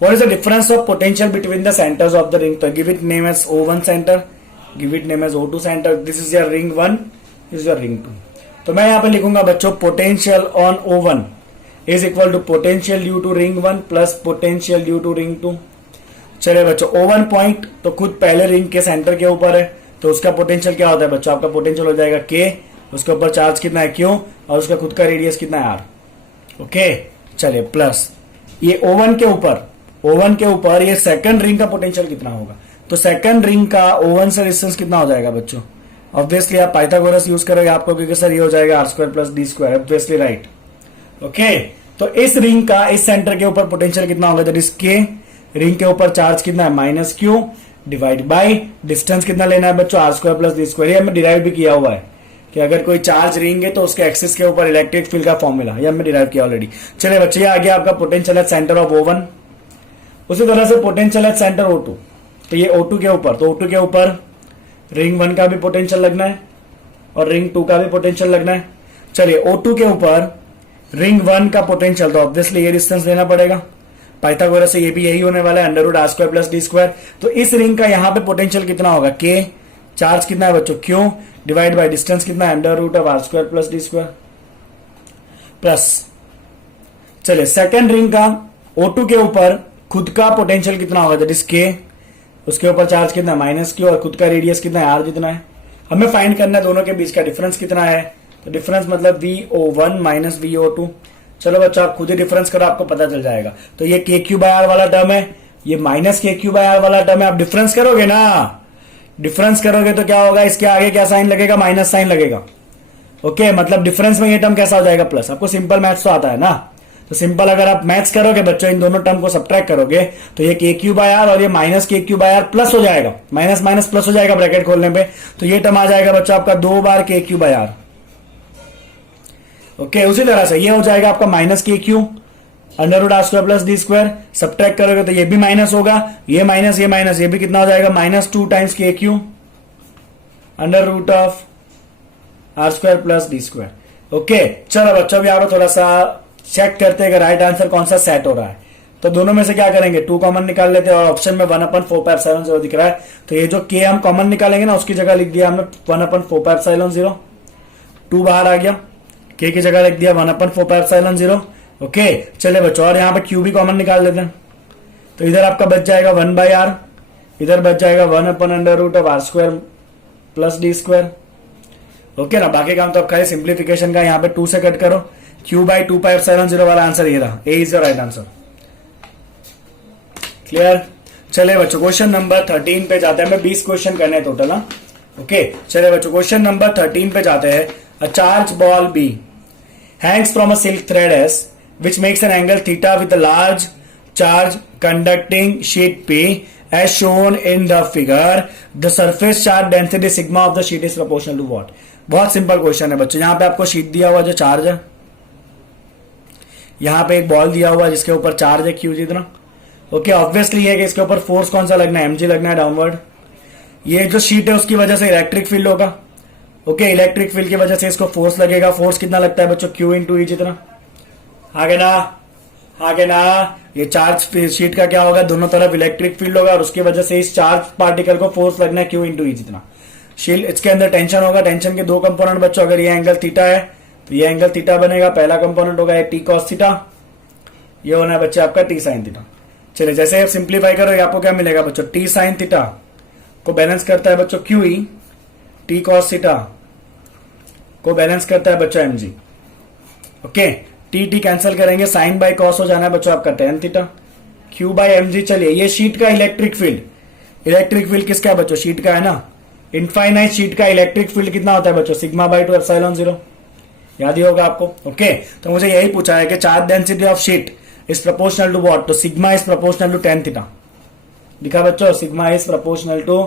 What is the difference of potential between the centers of the ring? So give it name as O1 center, give it name as O2 center. This is your ring 1, this is your ring 2. तो मैं यहाँ पे लिखूंगा बच्चों potential on O1 is equal to potential due to ring 1 plus potential due to ring 2. चलिए बच्चों, O1 point तो खुद पहले रिंग के सेंटर के ऊपर है, तो उसका पोटेंशियल क्या होता है बच्चों? आपका पोटेंशियल हो जाएगा K, उसके ऊपर चार्ज कितना है Q और उसका खुद का रेडियस कितना है R। ओके, चलिए प्लस ये O1 के ऊपर ये सेकंड रिंग का पोटेंशियल कितना होगा? तो सेकंड रिंग का O1 से डिस्टेंस कितना हो जाएगा बच्चों? ऑब्वियसली आप पाइथागोरस यूज करोगे आपको, क्योंकि सर ये हो जाएगा r² plus d², obviously right. Okay, तो इस रिंग का इस सेंटर के ऊपर पोटेंशियल कितना होगा? दैट इज K, रिंग के ऊपर चार्ज कितना है? Minus Q divide by distance कितना लेना है बच्चों? r² plus d²। ये हमने डिराइव भी किया हुआ है कि अगर कोई चार्ज रिंग है तो उसके एक्सिस के ऊपर इलेक्ट्रिक फील्ड का फॉर्मूला, ये हमने डिराइव किया ऑलरेडी। चलिए बच्चे, आ गया आपका potential at centre of O1। उसी तरह से पोटेंशियल एट सेंटर O2, तो ये O2 के ऊपर, तो O2 के ऊपर रिंग 1 का भी पोटेंशियल लगना है और रिंग 2 का भी पोटेंशियल लगना है। चलिए, O2 के ऊपर रिंग 1 का पोटेंशियल, तो ऑब्वियसली ये डिस्टेंस लेना पड़ेगा। पाइथागोरस से ये भी यही होने वाला है, √r² प्लस d²। तो इस रिंग का यहां पे पोटेंशियल कितना होगा? K, चार्ज कितना है बच्चों? Q डिवाइड बाय डिस्टेंस कितना है? √r² plus d²। प्लस चलिए, सेकंड रिंग का O2 के ऊपर खुद का पोटेंशियल कितना होगा? दैट इज K, उसके ऊपर चार्ज कितना है? माइनस Q और खुद का रेडियस कितना है? R जितना है। हमें फाइंड करना है दोनों के बीच का डिफरेंस कितना है। तो डिफरेंस मतलब VO1 माइनस VO2। चलो बच्चों, आप खुद ही डिफरेंस करो, आपको पता चल जाएगा। तो ये KQ/R वाला टर्म है ये minus k q by are वाला टर्म है, आप डिफरेंस करोगे ना, डिफरेंस करोगे तो क्या होगा, इसके आगे क्या साइन लगेगा, माइनस साइन लगेगा। ओके, मतलब डिफरेंस में ये टर्म कैसा हो जाएगा, प्लस। आपको सिंपल मैथ्स तो आता है ना, तो सिंपल अगर आप मैथ्स करोगे बच्चों, इन दोनों टर्म को सब्ट्रैक्ट करोगे तो ये के क्यू बाय आर और ये minus k q by are plus हो जाएगा, माइनस माइनस प्लस हो जाएगा ब्रैकेट खोलने पे, तो ये टर्म आ जाएगा बच्चों आपका 2 बार के क्यू बाय आर। ओके, उसी तरह से ये हो जाएगा आपका minus k q under root r square plus d square, subtract करोगे तो ये भी माइनस होगा, ये माइनस ये भी कितना हो जाएगा, -2 times k q under root of r square plus d square. Okay, चलो बच्चों अब यहां पर थोड़ा सा चेक करते हैं कि राइट आंसर कौन सा सेट हो रहा है। तो दोनों में से क्या करेंगे, 2 कॉमन निकाल लेते हैं और ऑप्शन में 1/4π0 दिख रहा है, तो ये जो के हम कॉमन निकालेंगे ना उसकी जगह लिख दिया हमने 1/4π0, 2 बाहर आ गया, के की जगह लिख दिया 1/4π0। ओके, चले बच्चों, और यहाँ पे क्यू भी कॉमन निकाल लेते हैं, तो इधर आपका बच जाएगा 1/r, इधर बच जाएगा 1/√r² plus d square. Okay ना, बाकी काम तो आप खाली सिंप्लीफिकेशन का, यहाँ पे 2 से कट करो, q/2π0 वाला आंसर ये रहा, A is the right answer. Clear? चले बच्चों क्वेश्चन नंबर 13 पे जाते हैं, हमें 20 क्वेश्चन करने हैं टोटल। ओके, चले बच्चों क्वेश्चन नंबर 13 पे जाते हैं। A charge ball B hangs from a silk thread S, which makes an angle theta with a large charge conducting sheet P as shown in the figure. The surface charge density sigma of the sheet is proportional to what? बहुत simple question है बच्चों। यहां पे आपको sheet दिया हुआ जो charge है, यहां पे एक बॉल दिया हुआ जिसके ऊपर चार्ज है क्यू जितना। ओके, ऑब्वियसली है कि इसके ऊपर फोर्स कौन सा लगना है, mg लगना है डाउनवर्ड। ये जो शीट है उसकी वजह से इलेक्ट्रिक फील्ड होगा। ओके, इलेक्ट्रिक फील्ड की वजह से इसको फोर्स लगेगा, फोर्स कितना लगता है बच्चों, Q इंटू ई जितना। आगे ना, आगे ना, ये चार्ज शीट का क्या होगा, दोनों तरफ इलेक्ट्रिक फील्ड होगा और उसकी वजह से इस चार्ज पार्टिकल को फोर्स लगना है Q इंटू ई जितना। शील्ड, इसके अंदर टेंशन होगा, टेंशन के 2 कंपोनेंट बच्चों, अगर ये एंगल थीटा है तो ये एंगल थीटा बनेगा, पहला कंपोनेंट होगा ये टी कॉस थीटा, ये होना है बच्चे आपका टी साइन थीटा। चलिए, जैसे आप सिंप्लीफाई करोगे आपको क्या मिलेगा बच्चों, टी साइन थीटा को बैलेंस करता है बच्चों q E, T cos theta को बैलेंस करता है बच्चों mg। Okay, T T cancel करेंगे, साइन बाय कॉस हो जाना है बच्चों आपका tan theta, q by mg। चलिए, ये शीट का इलेक्ट्रिक फील्ड, इलेक्ट्रिक फील्ड किसका है बच्चों, शीट का है ना। इनफाइनाइट शीट का इलेक्ट्रिक फील्ड कितना होता है बच्चों, σ/2 ε0, याद ही होगा आपको। ओके, तो मुझे यही पूछा है कि charge density of sheet is proportional to what, तो sigma is proportional to tan theta. लिखा बच्चों, sigma is proportional to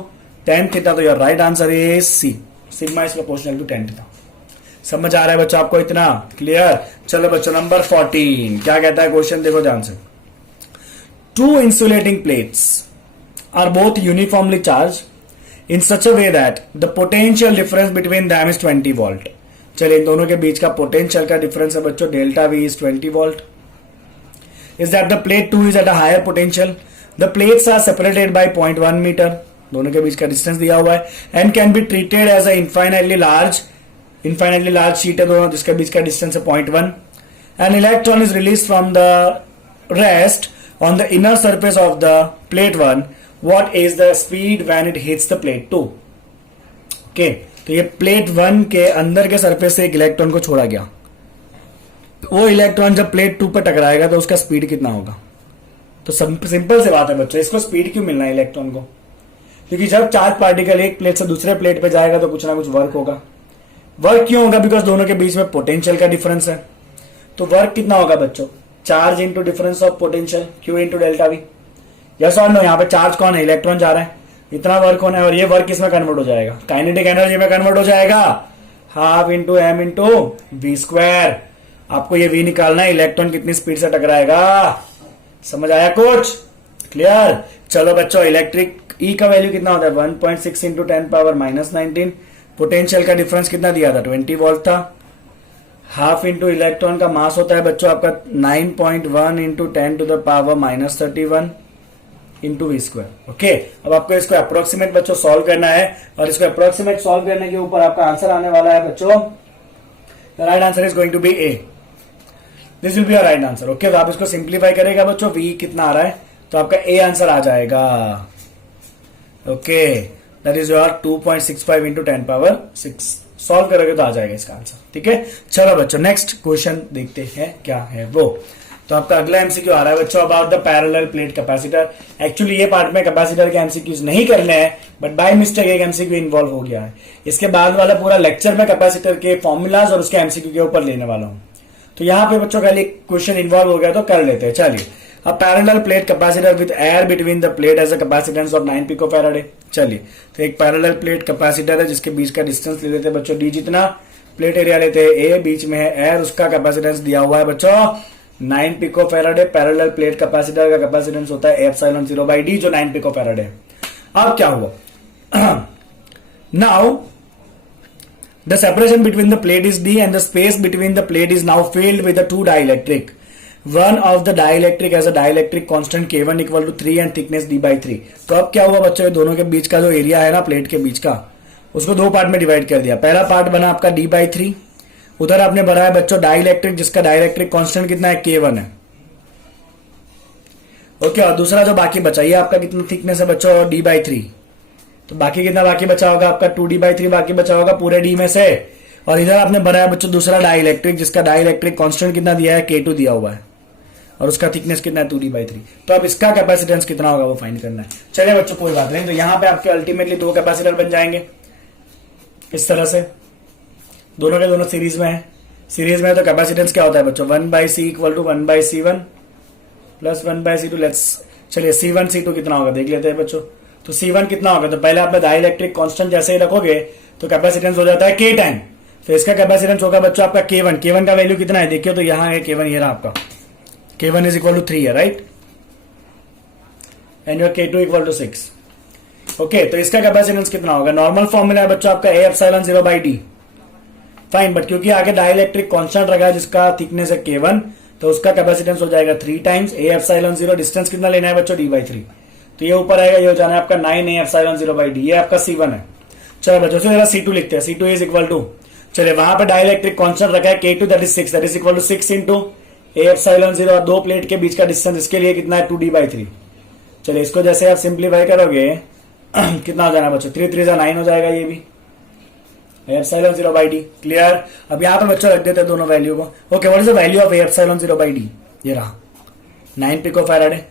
tan theta, तो your right answer is C, sigma is proportional to tan theta. समझ आ रहा है बच्चों आपको इतना? क्लियर? चलो बच्चों नंबर 14 क्या कहता है क्वेश्चन, देखो ध्यान से। 2 insulating plates are both uniformly charged in such a way that the potential difference between them is 20 volt. चलिए, इन दोनों के बीच का पोटेंशियल का डिफरेंस है बच्चों delta V is 20 volt. Is that the plate 2 is at a higher potential? The plates are separated by 0.1 meter. दोनों के बीच का डिस्टेंस दिया हुआ है and can be treated as a infinitely large sheet है दोनों, जिसके बीच का डिस्टेंस है 0.1. An electron is released from the rest on the inner surface of the plate 1. What is the speed when it hits the plate 2? Okay, तो ये plate 1 के अंदर के सरफेस से एक इलेक्ट्रॉन को छोड़ा गया, वो इलेक्ट्रॉन जब प्लेट 2 पर टकराएगा तो उसका स्पीड कितना होगा। तो सिंपल से बात है बच्चों, इसको स्पीड क्यों मिलना है इलेक्ट्रॉन को, क्योंकि जब चार्ज पार्टिकल एक प्लेट से दूसरे प्लेट पे जाएगा तो कुछ ना कुछ वर्क होगा। वर्क क्यों होगा, बिकॉज दोनों के बीच में पोटेंशियल का डिफरेंस है। तो वर्क कितना होगा बच्चों, charge into difference of potential, Q into delta we. Yes और नो, यहाँ पे चार्ज कौन है, इलेक्ट्रॉन जा रहा है, इतना वर्क होना है और ये वर्क किसमें कन्वर्ट हो जाएगा, काइनेटिक एनर्जी में कन्वर्ट हो जाएगा, half into m into v square. आपको ये वी निकालना है, इलेक्ट्रॉन कितनी स्पीड से टकराएगा। समझ आया कुछ? क्लियर? चलो बच्चों, इलेक्ट्रिक ई का वैल्यू कितना होता है 1.6 इंटू 10⁻⁻19। पोटेंशियल का डिफरेंस कितना दिया था 20 वोल्ट था। हाफ इंटू इलेक्ट्रॉन का मास होता है बच्चों आपका 9.1 into 10⁻31 into v square. Okay, अब आपको इसको अप्रोक्सीमेट बच्चों सॉल्व करना है और इसको अप्रोक्सीमेट सॉल्व करने के ऊपर आपका आंसर आने वाला है बच्चों, the right answer is going to be A. This will be your right answer. Okay, तो आप इसको सिंप्लीफाई करेगा बच्चों, वी कितना आ रहा है तो आपका ए आंसर आ जाएगा। Okay, that is your 2.65 into 10⁻6। Solve करोगे तो आ जाएगा इसका आंसर। ठीक है, चलो बच्चों नेक्स्ट क्वेश्चन देखते हैं क्या है वो। तो आपका अगला एमसीक्यू आ रहा है बच्चों about the parallel plate capacitor. Actually ये पार्ट में कैपेसिटर के एमसीक्यूज नहीं करने हैं, बट बाय मिस्टेक एक एमसीक्यू इन्वॉल्व हो गया है। इसके बाद वाला पूरा लेक्चर में कैपेसिटर के फॉर्मूलाज और उसके एमसीक्यू के ऊपर लेने वाला हूं। तो यहाँ पे बच्चों खाली क्वेश्चन इन्वॉल्व हो गया तो कर लेते हैं। चलिए, a parallel plate capacitor with air between the plate as a capacitance of 9 picofarad है। चलिए, तो एक पैरेलल प्लेट कैपेसिटर है जिसके बीच का डिस्टेंस ले लेते हैं बच्चों डी, जितना प्लेट एरिया लेते हैं ए, बीच में है एयर, उसका कैपेसिटेंस दिया हुआ है बच्चों 9 पिकोफैराड है। पैरेलल प्लेट कैपेसिटर का कैपेसिटेंस होता है एप्सिलॉन 0 बाई डी, जो 9 पिकोफैराड है। अब क्या हुआ, now the separation between the plate is d and the space between the plate is now filled with the two dielectric. One of the dielectric has a dielectric constant k1 equal to 3 and thickness d by 3. तो अब क्या हुआ बच्चों, दोनों के बीच का जो area है ना प्लेट के बीच का, उसको दो पार्ट में डिवाइड कर दिया। पहला पार्ट बना आपका d by 3, उधर आपने बनाया बच्चों डाइलेक्ट्रिक जिसका डाइलेक्ट्रिक कांस्टेंट कितना है k1 है। ओके, और दूसरा जो बाकी बचा ये आपका कितना थिकनेस है बच्चों d by 3, तो बाकी कितना बाकी बचा होगा आपका 2d by 3 बाकी बचा होगा पूरे d में से। और इधर आपने बनाया बच्चों दूसरा डाइलेक्ट्रिक जिसका डाइलेक्ट्रिक कांस्टेंट कितना दिया है k2 दिया हुआ है, और उसका थिकनेस कितना है 2d by 3। तो अब इसका कैपेसिटेंस कितना होगा वो फाइंड करना है। चलिए बच्चों कोई बात नहीं, तो यहां पे आपके अल्टीमेटली दो कैपेसिटर बन जाएंगे इस तरह से, दोनों के दोनों सीरीज में है। सीरीज में है तो कैपेसिटेंस क्या होता है बच्चों 1/c equal to 1/c1 plus 1/c2। Let's चलिए c1 c2 कितना होगा देख लेते हैं बच्चों। तो C1 कितना होगा, तो पहले आप डाइलेक्ट्रिक कांस्टेंट जैसे ही रखोगे तो कैपेसिटेंस हो जाता है K टाइम, तो इसका कैपेसिटेंस होगा बच्चों आपका K1। K1 का वैल्यू कितना है देखिए, तो यहां है K1, ये रहा आपका K1 इज इक्वल टू 3 है, right, and your K2 equal to 6। Okay, तो इसका कैपेसिटेंस कितना होगा, नॉर्मल फॉर्मूला है बच्चों आपका A epsilon 0 by D, fine, but क्योंकि आगे डाइलेक्ट्रिक कांस्टेंट रखा है जिसका थिकनेस है K1, तो उसका कैपेसिटेंस हो जाएगा 3 टाइम्स A एप्सिलॉन 0, डिस्टेंस कितना लेना है बच्चों d by 3, तो ये ऊपर आएगा, ये हो जाना है आपका 9 A एप्सिलॉन 0 बाई डी, ये आपका C1 है। चलो बच्चों से जरा C2 लिखते हैं, C2 इज इक्वल टू, चलिए वहां पे डाइलेक्ट्रिक कांस्टेंट रखा है K2 that is 6, that is equal to 6 into A epsilon 0, और दो प्लेट के बीच का डिस्टेंस इसके लिए कितना है 2d by 3। चलिए इसको जैसे आप सिंप्लीफाई करोगे कितना हो जाना बच्चों 3 3 9 हो जाएगा, ये भी एप्सिलॉन 0 बाई डी, क्लियर। अब यहाँ पे बच्चों रख देते हैं दोनों वैल्यू को। Okay, what is the value of epsilon 0 by D, ये रहा 9 पिकोफैराड है,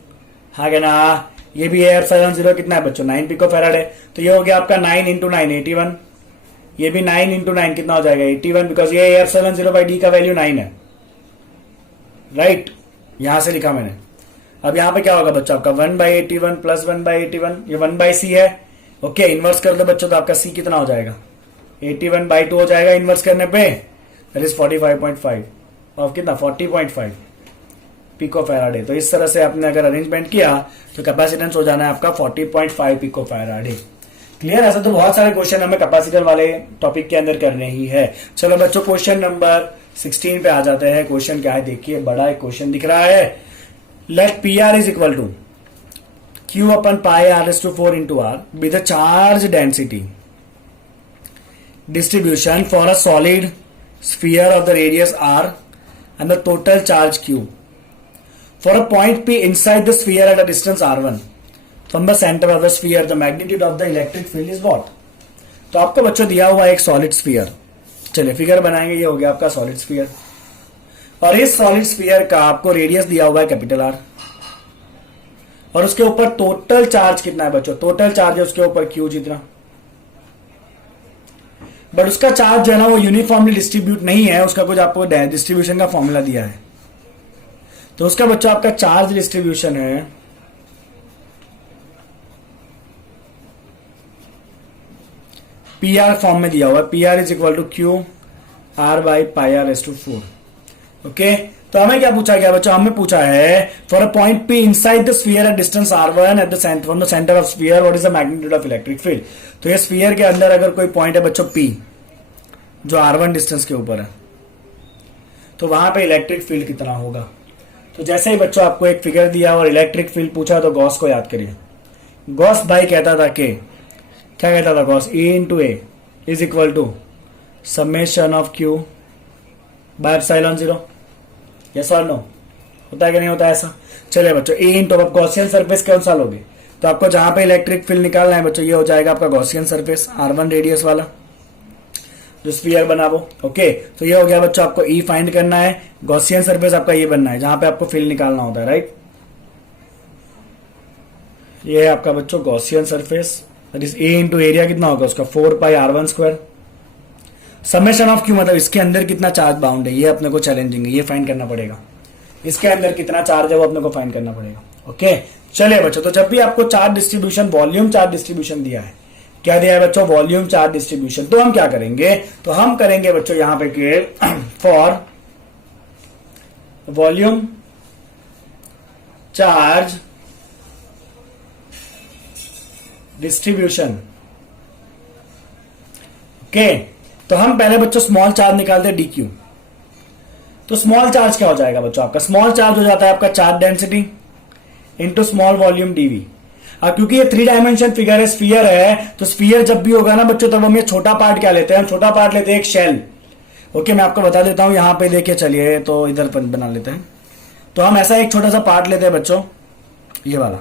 हाँ क्या ना, ये भी एप्सिलॉन 0 कितना है बच्चों 9 पिकोफैराड है, तो ये हो गया आपका 9 इंटू 9 81, ये भी 9 इंटू 9 कितना हो जाएगा 81, बिकॉज ये एप्सिलॉन 0 बाई डी का वैल्यू 9 है, राइट, यहां से लिखा मैंने। अब यहाँ पे क्या होगा बच्चों आपका 1/81 प्लस 1/81, ये 1/c है। ओके, इनवर्स कर दो बच्चों तो आपका c कितना हो जाएगा 81/2 हो जाएगा इनवर्स करने पे, दैट इज 45.5 और कितना 40.5 पिकोफैराड है। तो इस तरह से आपने अगर अरेंजमेंट किया तो कैपेसिटेंस हो जाना है आपका 40.5 पिकोफैराड है, क्लियर। ऐसा तो बहुत सारे क्वेश्चन हमें कैपेसिटर वाले टॉपिक के अंदर करने ही है। चलो बच्चों क्वेश्चन नंबर 16 पे आ जाते हैं। क्वेश्चन क्या है देखिए, बड़ा एक क्वेश्चन दिख रहा है, let PR is equal to Q upon pi r⁴ into r be the charge density distribution for a solid sphere of the radius r and the total charge Q for a point P inside the sphere at a distance r1 from the center of the sphere. The magnitude of the electric field is what? तो आपको बच्चों दिया हुआ एक solid sphere, चलिए figure बनाएंगे, ये हो गया आपका सॉलिड स्फीयर, और इस सॉलिड स्फीयर का आपको रेडियस दिया हुआ है कैपिटल R, और उसके ऊपर टोटल चार्ज कितना है बच्चों, टोटल चार्ज है उसके ऊपर Q जितना, बट उसका चार्ज जो है ना वो यूनिफॉर्मली डिस्ट्रीब्यूट नहीं है, उसका कुछ आपको डिस्ट्रीब्यूशन का फॉर्मूला दिया है। तो उसका बच्चों आपका चार्ज डिस्ट्रीब्यूशन है PR फॉर्म में दिया हुआ है, PR is equal to Q R by pi r⁴। Okay, तो हमें क्या पूछा गया बच्चों, हमें पूछा है for a point P inside the sphere at distance r1 at the centre from the centre of sphere what is the magnitude of electric field. तो ये स्फीयर के अंदर अगर कोई पॉइंट है बच्चों P जो r1 डिस्टेंस के ऊपर है, तो वहां पे इलेक्ट्रिक फील्ड कितना होगा। तो जैसे ही बच्चों आपको एक फिगर दिया और इलेक्ट्रिक फील्ड पूछा तो गॉस को याद करिए। गॉस भाई कहता था कि क्या कहता था Gauss, E into A is equal to summation of Q by epsilon 0, yes और नो, होता है कि नहीं होता है ऐसा। चलिए बच्चों E इंटू आप गॉसियन सरफेस कौन सा लोगे, तो आपको जहां पे इलेक्ट्रिक फील्ड निकालना है बच्चों ये हो जाएगा आपका गॉसियन सरफेस R1 रेडियस वाला, जो स्फीयर बना वो। ओके, तो ये हो गया बच्चों, आपको ई फाइंड करना है। गॉसियन सरफेस आपका ये बनना है जहां पे आपको फील्ड निकालना होता है, राइट। ये है आपका बच्चों Gaussian surface, that is a into area कितना होगा उसका 4πr1²। समेशन ऑफ क्यू मतलब इसके अंदर कितना चार्ज बाउंड है, ये अपने को चैलेंजिंग है, ये फाइंड करना पड़ेगा। इसके अंदर कितना चार्ज है वो अपने को फाइंड करना पड़ेगा। ओके, चलिए बच्चों, तो जब भी आपको charge distribution, volume charge distribution दिया है, क्या दिया है बच्चों, वॉल्यूम चार्ज डिस्ट्रीब्यूशन, तो हम क्या करेंगे, तो हम करेंगे बच्चों यहां पे के for volume charge distribution. Okay, तो हम पहले बच्चों स्मॉल चार्ज निकालते हैं डीक्यू। तो स्मॉल चार्ज क्या हो जाएगा बच्चों, आपका स्मॉल चार्ज हो जाता है आपका charge density into small volume dv. अब क्योंकि ये 3 डायमेंशन फिगर है, स्फीयर है, तो स्फीयर जब भी होगा ना बच्चों, तब हम ये छोटा पार्ट क्या लेते हैं, हम छोटा पार्ट लेते हैं एक शेल। ओके, मैं आपको बता देता हूं, यहां पे देखिए, चलिए तो इधर पर बना लेते हैं। तो हम ऐसा एक छोटा सा पार्ट लेते हैं बच्चों, ये वाला,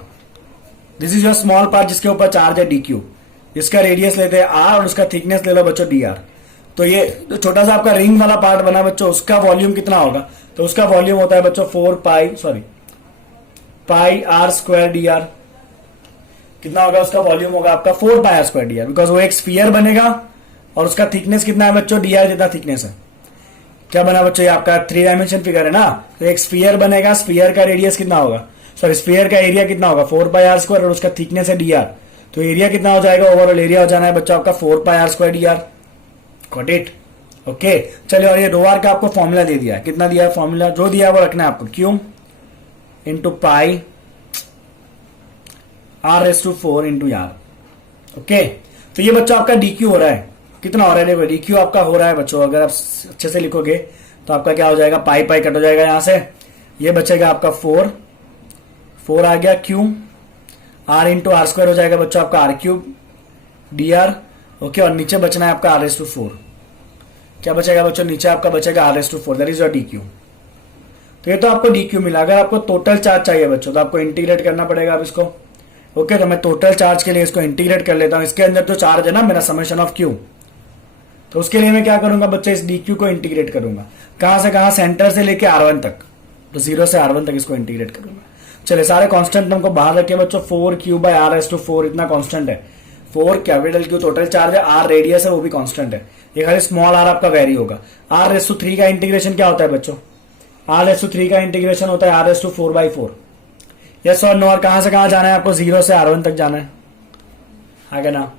this is your small part जिसके ऊपर चार्ज है डीक्यू। इसका रेडियस लेते हैं आर और उसका थिकनेस ले लो बच्चों डी आर। तो ये तो छोटा सा आपका रिंग वाला पार्ट बना बच्चों, उसका वॉल्यूम कितना होगा, तो उसका वॉल्यूम होता है बच्चों पाई आर स्क्वायर डी आर। कितना होगा उसका वॉल्यूम, होगा आपका 4πr² डी आर, बिकॉज वो एक स्फीयर बनेगा और उसका थिकनेस कितना है बच्चों, डी आर जितना थिकनेस है। क्या बना बच्चों, ये आपका 3 डायमेंशन फिगर है ना, तो एक स्फीयर बनेगा, स्फीयर का रेडियस कितना होगा, सॉरी स्फीयर का एरिया कितना होगा 4πr² और उसका थिकनेस है डी आर। तो एरिया कितना हो जाएगा, ओवरऑल एरिया हो जाना है बच्चों आपका 4πr² D R. Got it. Okay, चलिए, और ये रो आर का आपको फॉर्मूला दे दिया है, कितना दिया है फॉर्मूला, जो दिया है वो रखना है आपको, q into pi r⁴ into r. Okay, तो ये बच्चों आपका डीक्यू हो रहा है, कितना हो रहा है, देखो डीक्यू आपका हो रहा है बच्चों, अगर आप अच्छे से लिखोगे तो आपका क्या हो जाएगा, पाई पाई कट हो जाएगा यहां से, ये बचेगा आपका 4 आ गया, क्यू r इंटू r² हो जाएगा बच्चों आपका r³ डी आर। ओके, और नीचे बचना है आपका r⁴। क्या बचेगा बच्चों, नीचे आपका बचेगा r⁴, that is your DQ. तो ये तो आपको डीक्यू मिला। अगर आपको टोटल चार्ज चाहिए बच्चों, तो आपको इंटीग्रेट करना पड़ेगा अब इसको। ओके, तो मैं टोटल चार्ज के लिए इसको इंटीग्रेट कर लेता हूं। इसके अंदर जो चार्ज है ना मेरा समेशन ऑफ क्यू, तो उसके लिए मैं क्या करूंगा बच्चों, इस डीक्यू को इंटीग्रेट करूंगा। कहां से कहां, सेंटर से लेके r1 तक, तो 0 से r1 तक इसको इंटीग्रेट करूंगा। चलिए, सारे कांस्टेंट हमको बाहर रखे बच्चों, 4q/r⁴ इतना कांस्टेंट है। 4 कैपिटल क्यू टोटल चार्ज है, r रेडियस है वो भी कांस्टेंट है, ये खाली स्मॉल r आपका वेरी होगा। r⁴ का इंटीग्रेशन क्या होता है बच्चों, r⁴ का इंटीग्रेशन होता है r⁴/4। यस और नो, और कहां से कहां जाना है आपको, 0 से r1 तक जाना है, आगे ना।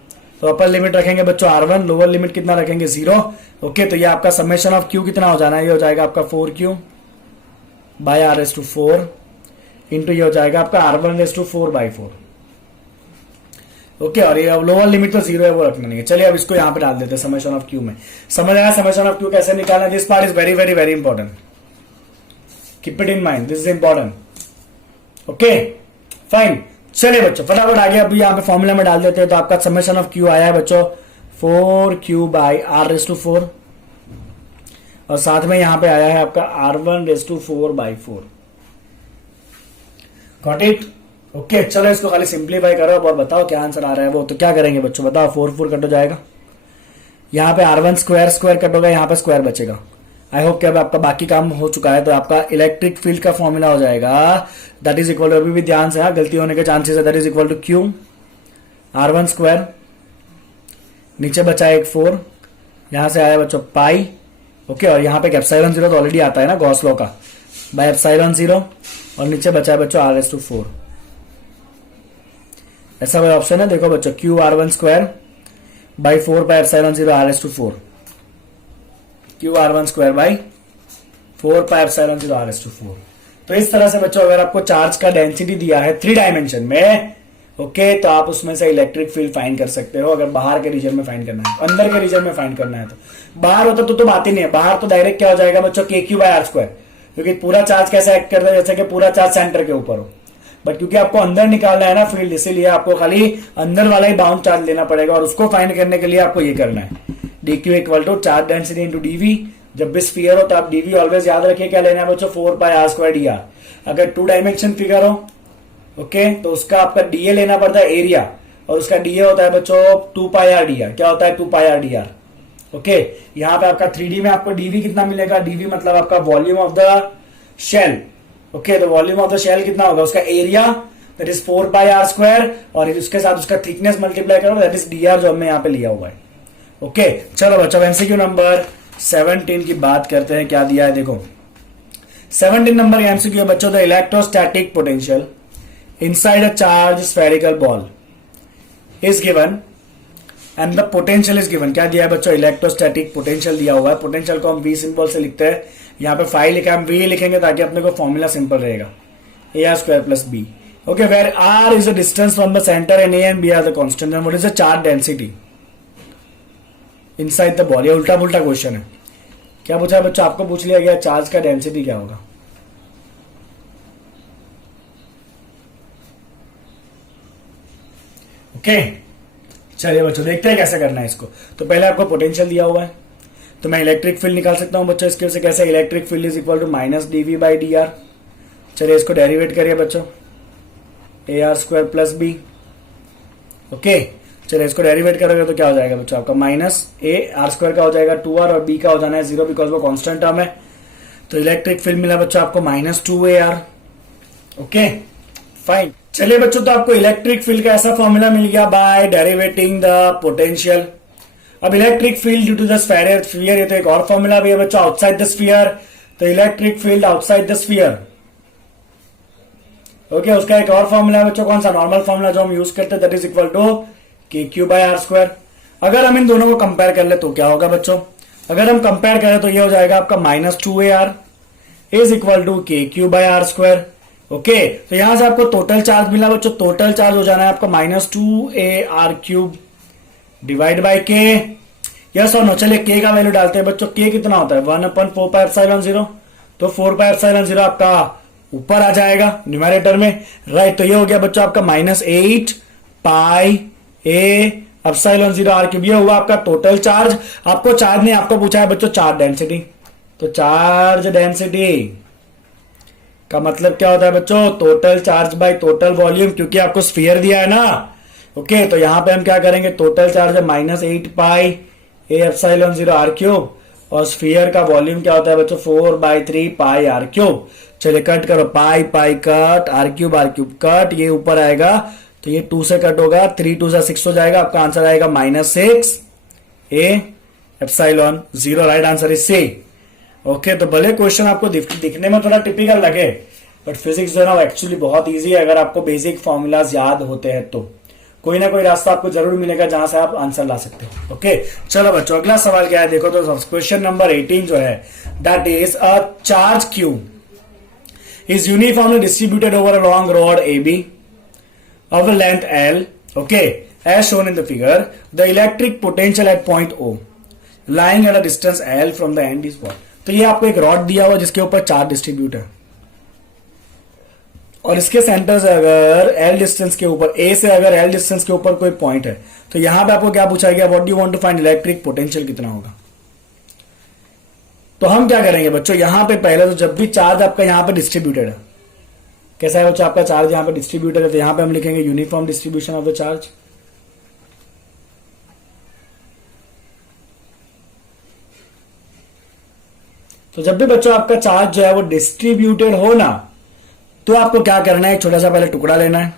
तो अपर लिमिट रखेंगे बच्चों r1, लोअर लिमिट कितना रखेंगे 0। ओके, तो ये आपका समेशन ऑफ क्यू कितना हो जाना है, ये हो जाएगा आपका 4q/r⁴ इंटू ये हो जाएगा आपका r1⁴/4। ओके, और ये लोअर लिमिट तो 0 है, वो रखना नहीं है। चलिए अब इसको यहां पे डाल देते हैं समेशन ऑफ क्यू में। समझ आया समेशन ऑफ क्यू कैसे निकालना, this part is very very very important, keep it in mind, this is important. Okay fine, चलिए बच्चों फटाफट आगे अभी यहाँ पे फॉर्मूला में डाल देते हैं। तो आपका समेशन ऑफ क्यू आया है बच्चों 4q/r⁴, और साथ में यहां पे आया है आपका r1⁴/4। Got it. ओके, चलो इसको खाली सिंप्लीफाई करो और बताओ क्या आंसर आ रहा है वो। तो क्या करेंगे बच्चों, बताओ, 4 कट हो जाएगा, यहाँ पे r1² कट होगा, यहाँ पे स्क्वायर बचेगा। आई होप कि अब आपका बाकी काम हो चुका है। तो आपका इलेक्ट्रिक फील्ड का फॉर्मूला हो जाएगा, दैट इज इक्वल टू, अभी भी ध्यान से, गलती होने के चांसेस है, that is equal to q r1², नीचे बचा एक 4, यहां से आया बच्चों पाई। ओके, और यहाँ पे ε0 तो ऑलरेडी आता है ना गॉस लॉ का, बाय ε0, और नीचे बचा है बच्चों r⁴। ऐसा कोई ऑप्शन है, देखो बच्चों, Q r1² by 4πε0 r⁴, Q r1² by 4πε0 r⁴। तो इस तरह से बच्चों अगर आपको चार्ज का डेंसिटी दिया है 3 डायमेंशन में, ओके, तो आप उसमें से इलेक्ट्रिक फील्ड फाइंड कर सकते हो। अगर बाहर के रीजन में फाइंड करना है, अंदर के रीजन में फाइंड करना है, तो बाहर होता तो बात ही नहीं है। बाहर तो डायरेक्ट क्या हो जाएगा बच्चों, kq/r², क्योंकि पूरा चार्ज कैसे एक्ट करता है, जैसे कि पूरा चार्ज सेंटर के ऊपर हो। बट क्योंकि आपको अंदर निकालना है ना फील्ड, इसीलिए आपको खाली अंदर वाला ही बाउंड चार्ज लेना पड़ेगा, और उसको फाइंड करने के लिए आपको ये करना है, dq equal to charge density into dv। जब भी स्फीयर हो तो आप dv ऑलवेज याद रखिए, क्या लेना है बच्चों, 4πr² dr। अगर 2 डायमेंशन फिगर हो, ओके, तो उसका आपका da लेना पड़ता है एरिया, और उसका da होता है बच्चों 2πr dr। क्या होता है, 2πr dr। ओके, यहां पे आपका 3D में आपको डीवी कितना मिलेगा, डीवी मतलब आपका volume of the shell. Okay, तो वॉल्यूम ऑफ द शेल कितना होगा, उसका एरिया दैट इज 4πr², और उसके साथ उसका थिकनेस मल्टीप्लाई करो दैट इज dr, जो हमने यहां पे लिया हुआ है। ओके, चलो बच्चों एमसीक्यू नंबर 17 की बात करते हैं। क्या दिया है देखो, 17 नंबर एमसीक्यू बच्चों, the electrostatic potential inside a charge spherical ball is given and the potential is given. क्या दिया है बच्चों, इलेक्ट्रोस्टैटिक पोटेंशियल दिया हुआ है। पोटेंशियल को हम वी सिंबल से लिखते हैं, यहाँ पे फाइव लिखा है, हम वी लिखेंगे ताकि अपने को फॉर्मूला सिंपल रहेगा, AR² + B। Okay, where R is the distance from the centre and A and B are the constant, and what is the charge density inside the ball. ये उल्टा पुल्टा क्वेश्चन है। क्या पूछा है बच्चों, आपको पूछ लिया गया चार्ज का डेंसिटी क्या होगा। ओके, चलिए बच्चों देखते हैं कैसे करना है इसको। तो पहले आपको पोटेंशियल दिया हुआ है, तो मैं इलेक्ट्रिक फील्ड निकाल सकता हूं बच्चों इसके से। कैसे, electric field is equal to -dV/dr। चलिए इसको डेरिवेट करिए बच्चों, AR² + B। ओके, चलिए इसको डेरिवेट करोगे तो क्या हो जाएगा बच्चों, आपका -AR² का हो जाएगा 2r, और B का हो जाना है 0 बिकॉज वो कांस्टेंट टर्म है। तो इलेक्ट्रिक फील्ड मिला बच्चों आपको -2AR। ओके फाइन, चलिए बच्चों, तो आपको इलेक्ट्रिक फील्ड का ऐसा फॉर्मूला मिल गया बाय डेरिवेटिंग द पोटेंशियल। अब electric field due to the sphere, ये तो एक और फॉर्मूला भी है बच्चों, आउटसाइड द स्फीयर। तो electric field outside the sphere, okay, उसका एक और फॉर्मूला है बच्चों, कौन सा, नॉर्मल फॉर्मूला जो हम यूज करते हैं, that is equal to KQ/R²। अगर हम इन दोनों को कंपेयर कर ले तो क्या होगा बच्चों, अगर हम कंपेयर करें तो ये हो जाएगा आपका -2AR is equal to KQ/R²। Okay, तो यहां से आपको टोटल चार्ज मिला बच्चों, टोटल चार्ज हो जाना है आपका -2AR³ divide by K। Yes और नो, चलिए K का वैल्यू डालते हैं बच्चों। K कितना होता है, 1/4πε0, तो 4πε0 आपका ऊपर आ जाएगा न्यूमरेटर में, राइट। तो ये हो गया बच्चों आपका -8πA∈0r³। ये हुआ आपका टोटल चार्ज। आपको चार्ज नहीं, आपको पूछा है बच्चों चार्ज डेंसिटी। तो चार्ज डेंसिटी का मतलब क्या होता है बच्चों, total charge by total volume, क्योंकि आपको स्फीयर दिया है ना। ओके, तो यहां पे हम क्या करेंगे, टोटल चार्ज है -8πA∈0r³, और स्फीयर का वॉल्यूम क्या होता है बच्चों, 4/3πr³। चलिए कट करो, पाई पाई कट, r³ कट, ये ऊपर आएगा तो ये 2 से कट होगा, 3 2 6 हो जाएगा। आपका आंसर आएगा -6A∈0, right answer is C। Okay, तो भले क्वेश्चन आपको दिखने में थोड़ा टिपिकल लगे, बट फिजिक्स जो है ना एक्चुअली बहुत इजी है अगर आपको बेसिक फॉर्मूलाज याद होते हैं तो। कोई ना कोई रास्ता आपको जरूर मिलेगा जहां से आप आंसर ला सकते हो। ओके, चलो बच्चों अगला सवाल क्या है देखो, तो क्वेश्चन नंबर 18 जो है, that is a charge Q is uniformly distributed over a long rod AB of a length L, okay, as shown in the figure. The electric potential at point O lying at a distance L from the end is what? तो ये आपको एक rod दिया हुआ जिसके ऊपर charge distribute है, और इसके सेंटर से अगर L डिस्टेंस के ऊपर, A से अगर L डिस्टेंस के ऊपर कोई पॉइंट है, तो यहां पे आपको क्या पूछा गया, what do you want to find electric potential कितना होगा। तो हम क्या करेंगे बच्चों, यहां पे पहले तो जब भी चार्ज आपका यहां पे डिस्ट्रीब्यूटेड है, कैसा है बच्चों, आपका चार्ज यहां पे डिस्ट्रीब्यूटेड है, तो यहां पे हम लिखेंगे uniform distribution of the charge. तो जब भी बच्चों आपका चार्ज जो है वो डिस्ट्रीब्यूटेड हो ना, तो आपको क्या करना है, एक छोटा सा पहले टुकड़ा लेना है।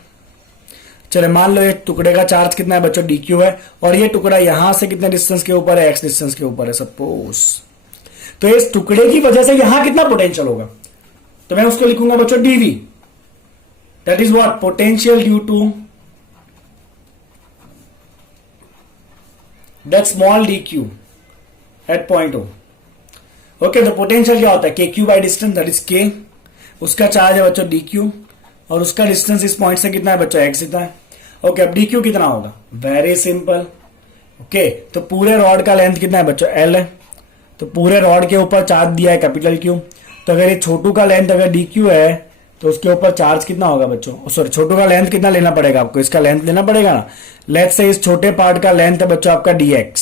चले मान लो ये टुकड़े का चार्ज कितना है बच्चों, dq है, और ये टुकड़ा यहां से कितने डिस्टेंस के ऊपर है, x डिस्टेंस के ऊपर है सपोज। तो इस टुकड़े की वजह से यहां कितना पोटेंशियल होगा, तो मैं उसको लिखूंगा बच्चों dv, that is what, potential due to that small dq at point O। Okay, तो पोटेंशियल क्या होता है, kq by distance, that is k, उसका चार्ज है बच्चों dq, और उसका डिस्टेंस इस पॉइंट से कितना है बच्चों, x इतना है। ओके, अब dq कितना होगा, वेरी सिंपल। ओके, तो पूरे रॉड का लेंथ कितना है बच्चों, l है, तो पूरे रॉड के ऊपर चार्ज दिया है कैपिटल Q। तो अगर ये छोटू का लेंथ अगर dq है तो उसके ऊपर चार्ज कितना होगा बच्चों, सॉरी छोटू का लेंथ कितना लेना पड़ेगा आपको, इसका लेंथ लेना पड़ेगा ना। लेट्स से इस छोटे पार्ट का लेंथ है बच्चों आपका dx,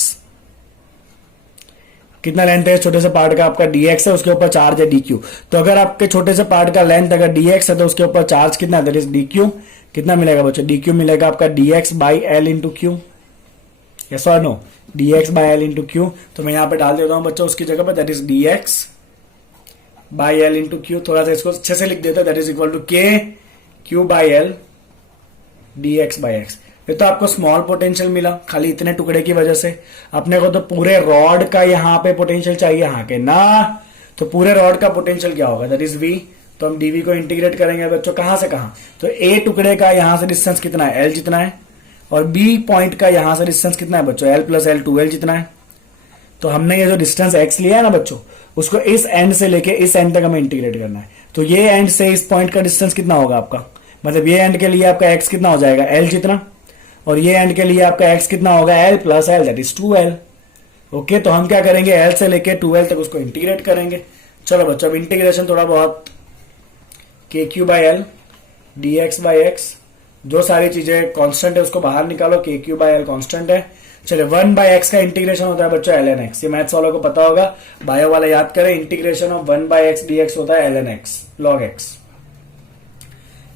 कितना लेंथ है इस छोटे से पार्ट का, आपका dx है, उसके ऊपर चार्ज है dq। तो अगर आपके छोटे से पार्ट का लेंथ अगर dx है तो उसके ऊपर चार्ज कितना है, दैट इज dq। कितना मिलेगा बच्चों, dq मिलेगा आपका dx by l into Q. Yes और no, dx by L into Q. तो मैं यहाँ पे डाल देता हूँ बच्चों उसकी जगह पे, that is dx by L into q. थोड़ा सा इसको अच्छे से लिख देता है, that is equal to k q by L dx by x. ये तो आपको स्मॉल पोटेंशियल मिला खाली इतने टुकड़े की वजह से। अपने को तो पूरे रॉड का यहाँ पे पोटेंशियल चाहिए, यहाँ के ना। तो पूरे रॉड का पोटेंशियल क्या होगा, दैट इज v। तो हम dv को इंटीग्रेट करेंगे बच्चों, कहां से कहां। तो a टुकड़े का यहां से डिस्टेंस कितना है, l जितना है, और b पॉइंट का यहां से डिस्टेंस कितना है बच्चों, l प्लस l 2l जितना है। तो हमने ये जो डिस्टेंस x लिया है ना बच्चों, उसको इस एंड से लेके इस एंड तक हमें इंटीग्रेट करना है। तो ये एंड से इस पॉइंट का डिस्टेंस कितना होगा आपका, मतलब ये एंड के लिए आपका x कितना हो जाएगा, l जितना, और ये एंड के लिए आपका x कितना होगा, l plus l, that is 2l। Okay, तो हम क्या करेंगे, l से लेके 2l तक उसको इंटीग्रेट करेंगे। चलो बच्चों, अब इंटीग्रेशन थोड़ा बहुत, के Q by L D x by x, जो सारी चीजें कांस्टेंट है उसको बाहर निकालो, के क्यू बाई एल कांस्टेंट है। चलिए 1 बाई एक्स का इंटीग्रेशन होता है बच्चों एल एन एक्स, ये मैथ्स वालों को पता होगा, बायो वाला याद करें। Integration of 1 by x d x होता है l n x log x,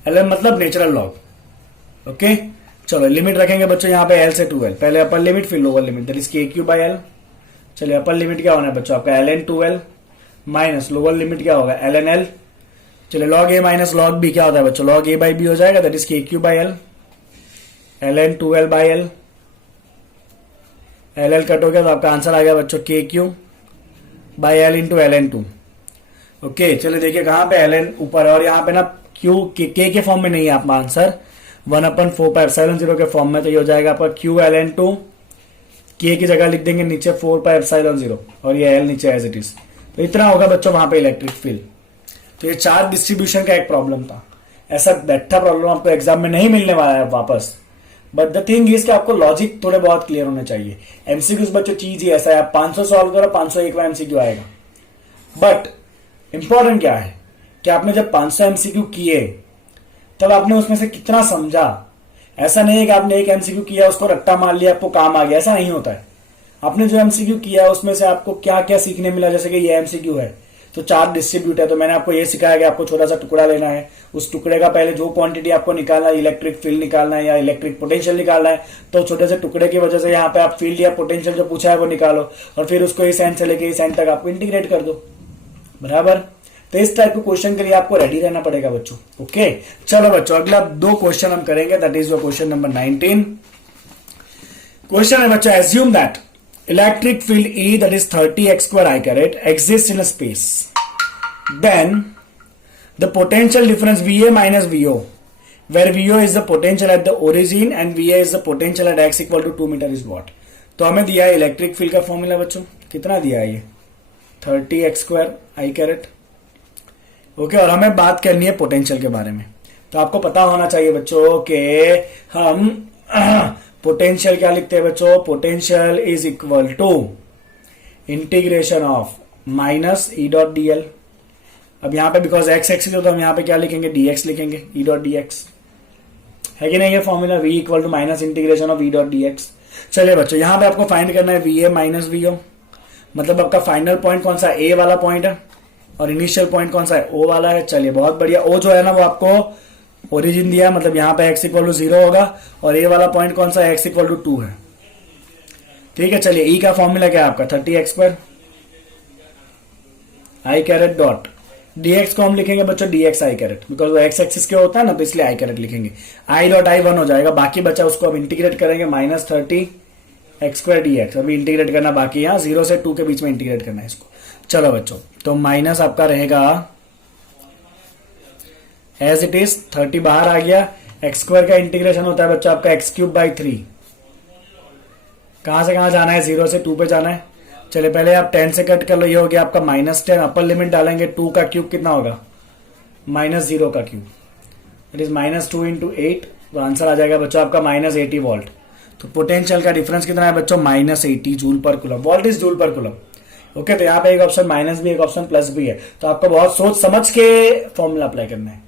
l n मतलब नेचुरल लॉग। ओके, चलो लिमिट रखेंगे बच्चों यहाँ पे एल से 2l, पहले अपर लिमिट फिर lower limit, that is k Q by L. चलिए अपर लिमिट क्या होना है बच्चों आपका, l n 2l minus lower limit क्या होगा, एल एन एल। चलिए लॉग ए माइनस लॉग बी क्या होता है बच्चों, लॉग ए बाई बी हो जाएगा, that is k Q by L, l n 2l by L. L L cut हो गया तो आपका आंसर आ गया बच्चों k Q by L into l n 2। Okay, चलिए देखिए कहां पे एल एन ऊपर है, और यहाँ पे ना क्यू के फॉर्म में नहीं है आपका आंसर, 1/4πε0 के फॉर्म में। तो ये हो जाएगा आपका क्यू एल एन 2, के की जगह लिख देंगे नीचे 4πε0, और ये एल नीचे एज इट इज। तो इतना होगा बच्चों वहां पे इलेक्ट्रिक फील्ड। तो ये चार्ज डिस्ट्रीब्यूशन का एक प्रॉब्लम था, ऐसा बैठा प्रॉब्लम आपको एग्जाम में नहीं मिलने वाला है वापस। बट द थिंग इज कि आपको लॉजिक थोड़े बहुत क्लियर होने चाहिए। एमसीक्यूज बच्चों चीज ही ऐसा है, आप 500 सॉल्व करो 501 बार एमसीक्यू आएगा। बट इंपॉर्टेंट क्या है कि आपने जब 500 एमसीक्यू किए तब आपने उसमें से कितना समझा। ऐसा नहीं है कि आपने एक एमसीक्यू किया उसको रट्टा मार लिया आपको काम आ गया, ऐसा नहीं होता है। आपने जो एमसीक्यू किया उसमें से आपको क्या क्या सीखने मिला, जैसे कि ये एमसीक्यू है तो चार्ज डिस्ट्रीब्यूट है, तो मैंने आपको ये सिखाया कि आपको छोटा सा टुकड़ा लेना है, उस टुकड़े का पहले जो क्वांटिटी आपको निकालना है, इलेक्ट्रिक फील्ड निकालना है या इलेक्ट्रिक पोटेंशियल निकालना है, तो छोटे से टुकड़े की वजह से यहाँ पे आप फील्ड या पोटेंशियल जो पूछा है वो निकालो, और फिर उसको इस एंड से लेके इस एंड तक आपको इंटीग्रेट कर दो, बराबर। तो इस टाइप के क्वेश्चन के लिए आपको रेडी रहना पड़ेगा बच्चों। ओके, चलो बच्चों अगला 2 क्वेश्चन हम करेंगे, that is your question number 19। Question है बच्चों, assume that electric field E, that is 30x square I caret, exists in a space. Then the potential difference VA minus VO, where VO is the potential at the origin and VA is the potential at x equal to 2 meter is what? तो हमें दिया है electric field का formula बच्चों, कितना दिया है ये 30x square I caret। Okay, और हमें बात करनी है पोटेंशियल के बारे में। तो आपको पता होना चाहिए बच्चों कि हम पोटेंशियल क्या लिखते हैं बच्चों, potential is equal to integration of minus E dot d l. अब यहां पे बिकॉज एक्स एक्सिस हो तो हम यहां पे क्या लिखेंगे, डीएक्स लिखेंगे, ई डॉट डीएक्स है कि नहीं, ये formula V equal to minus integration of E dot dx. चलिए बच्चों यहां पे आपको फाइंड करना है V A minus V O, मतलब आपका फाइनल पॉइंट कौन सा, ए वाला पॉइंट है, और इनिशियल पॉइंट कौन सा है, ओ वाला है। चलिए बहुत बढ़िया, ओ जो है ना वो आपको ओरिजिन दिया, मतलब यहां पे x इक्वल टू 0 होगा, और ए वाला पॉइंट कौन सा है, x इक्वल टू 2 है। ठीक है, चलिए ई का फॉर्मूला क्या है आपका 30x स्क्वायर आई कैरेट डॉट dx को हम लिखेंगे बच्चों dx आई कैरेट, बिकॉज वो x एक्सिस के होता है ना, तो इसलिए आई कैरेट लिखेंगे। आई डॉट आई 1 हो जाएगा, बाकी बचा उसको हम इंटीग्रेट करेंगे माइनस 30x स्क्वायर dx। अभी इंटीग्रेट करना बाकी, यहाँ 0 से 2 के बीच में इंटीग्रेट करना है इसको। चलो बच्चों, तो माइनस आपका रहेगा एज इट इज, 30 बाहर आ गया, एक्स स्क्वायर का इंटीग्रेशन होता है बच्चों आपका एक्स क्यूब बाई 3। कहां से कहां जाना है, 0 से 2 पे जाना है। चलिए पहले आप 10 से कट कर लो, ये हो गया आपका -10, अपर लिमिट डालेंगे 2 का क्यूब कितना होगा, -0 का क्यूब, इट इज -2 इंटू 8, तो आंसर आ जाएगा बच्चों आपका -80 वोल्ट। तो पोटेंशियल का डिफरेंस कितना है बच्चों, -80 जूल पर कूलम, वोल्ट इज जूल पर कूलम। ओके, तो यहाँ पे एक ऑप्शन माइनस भी एक ऑप्शन प्लस भी है, तो आपको बहुत सोच समझ के फॉर्मूला अप्लाई करना है।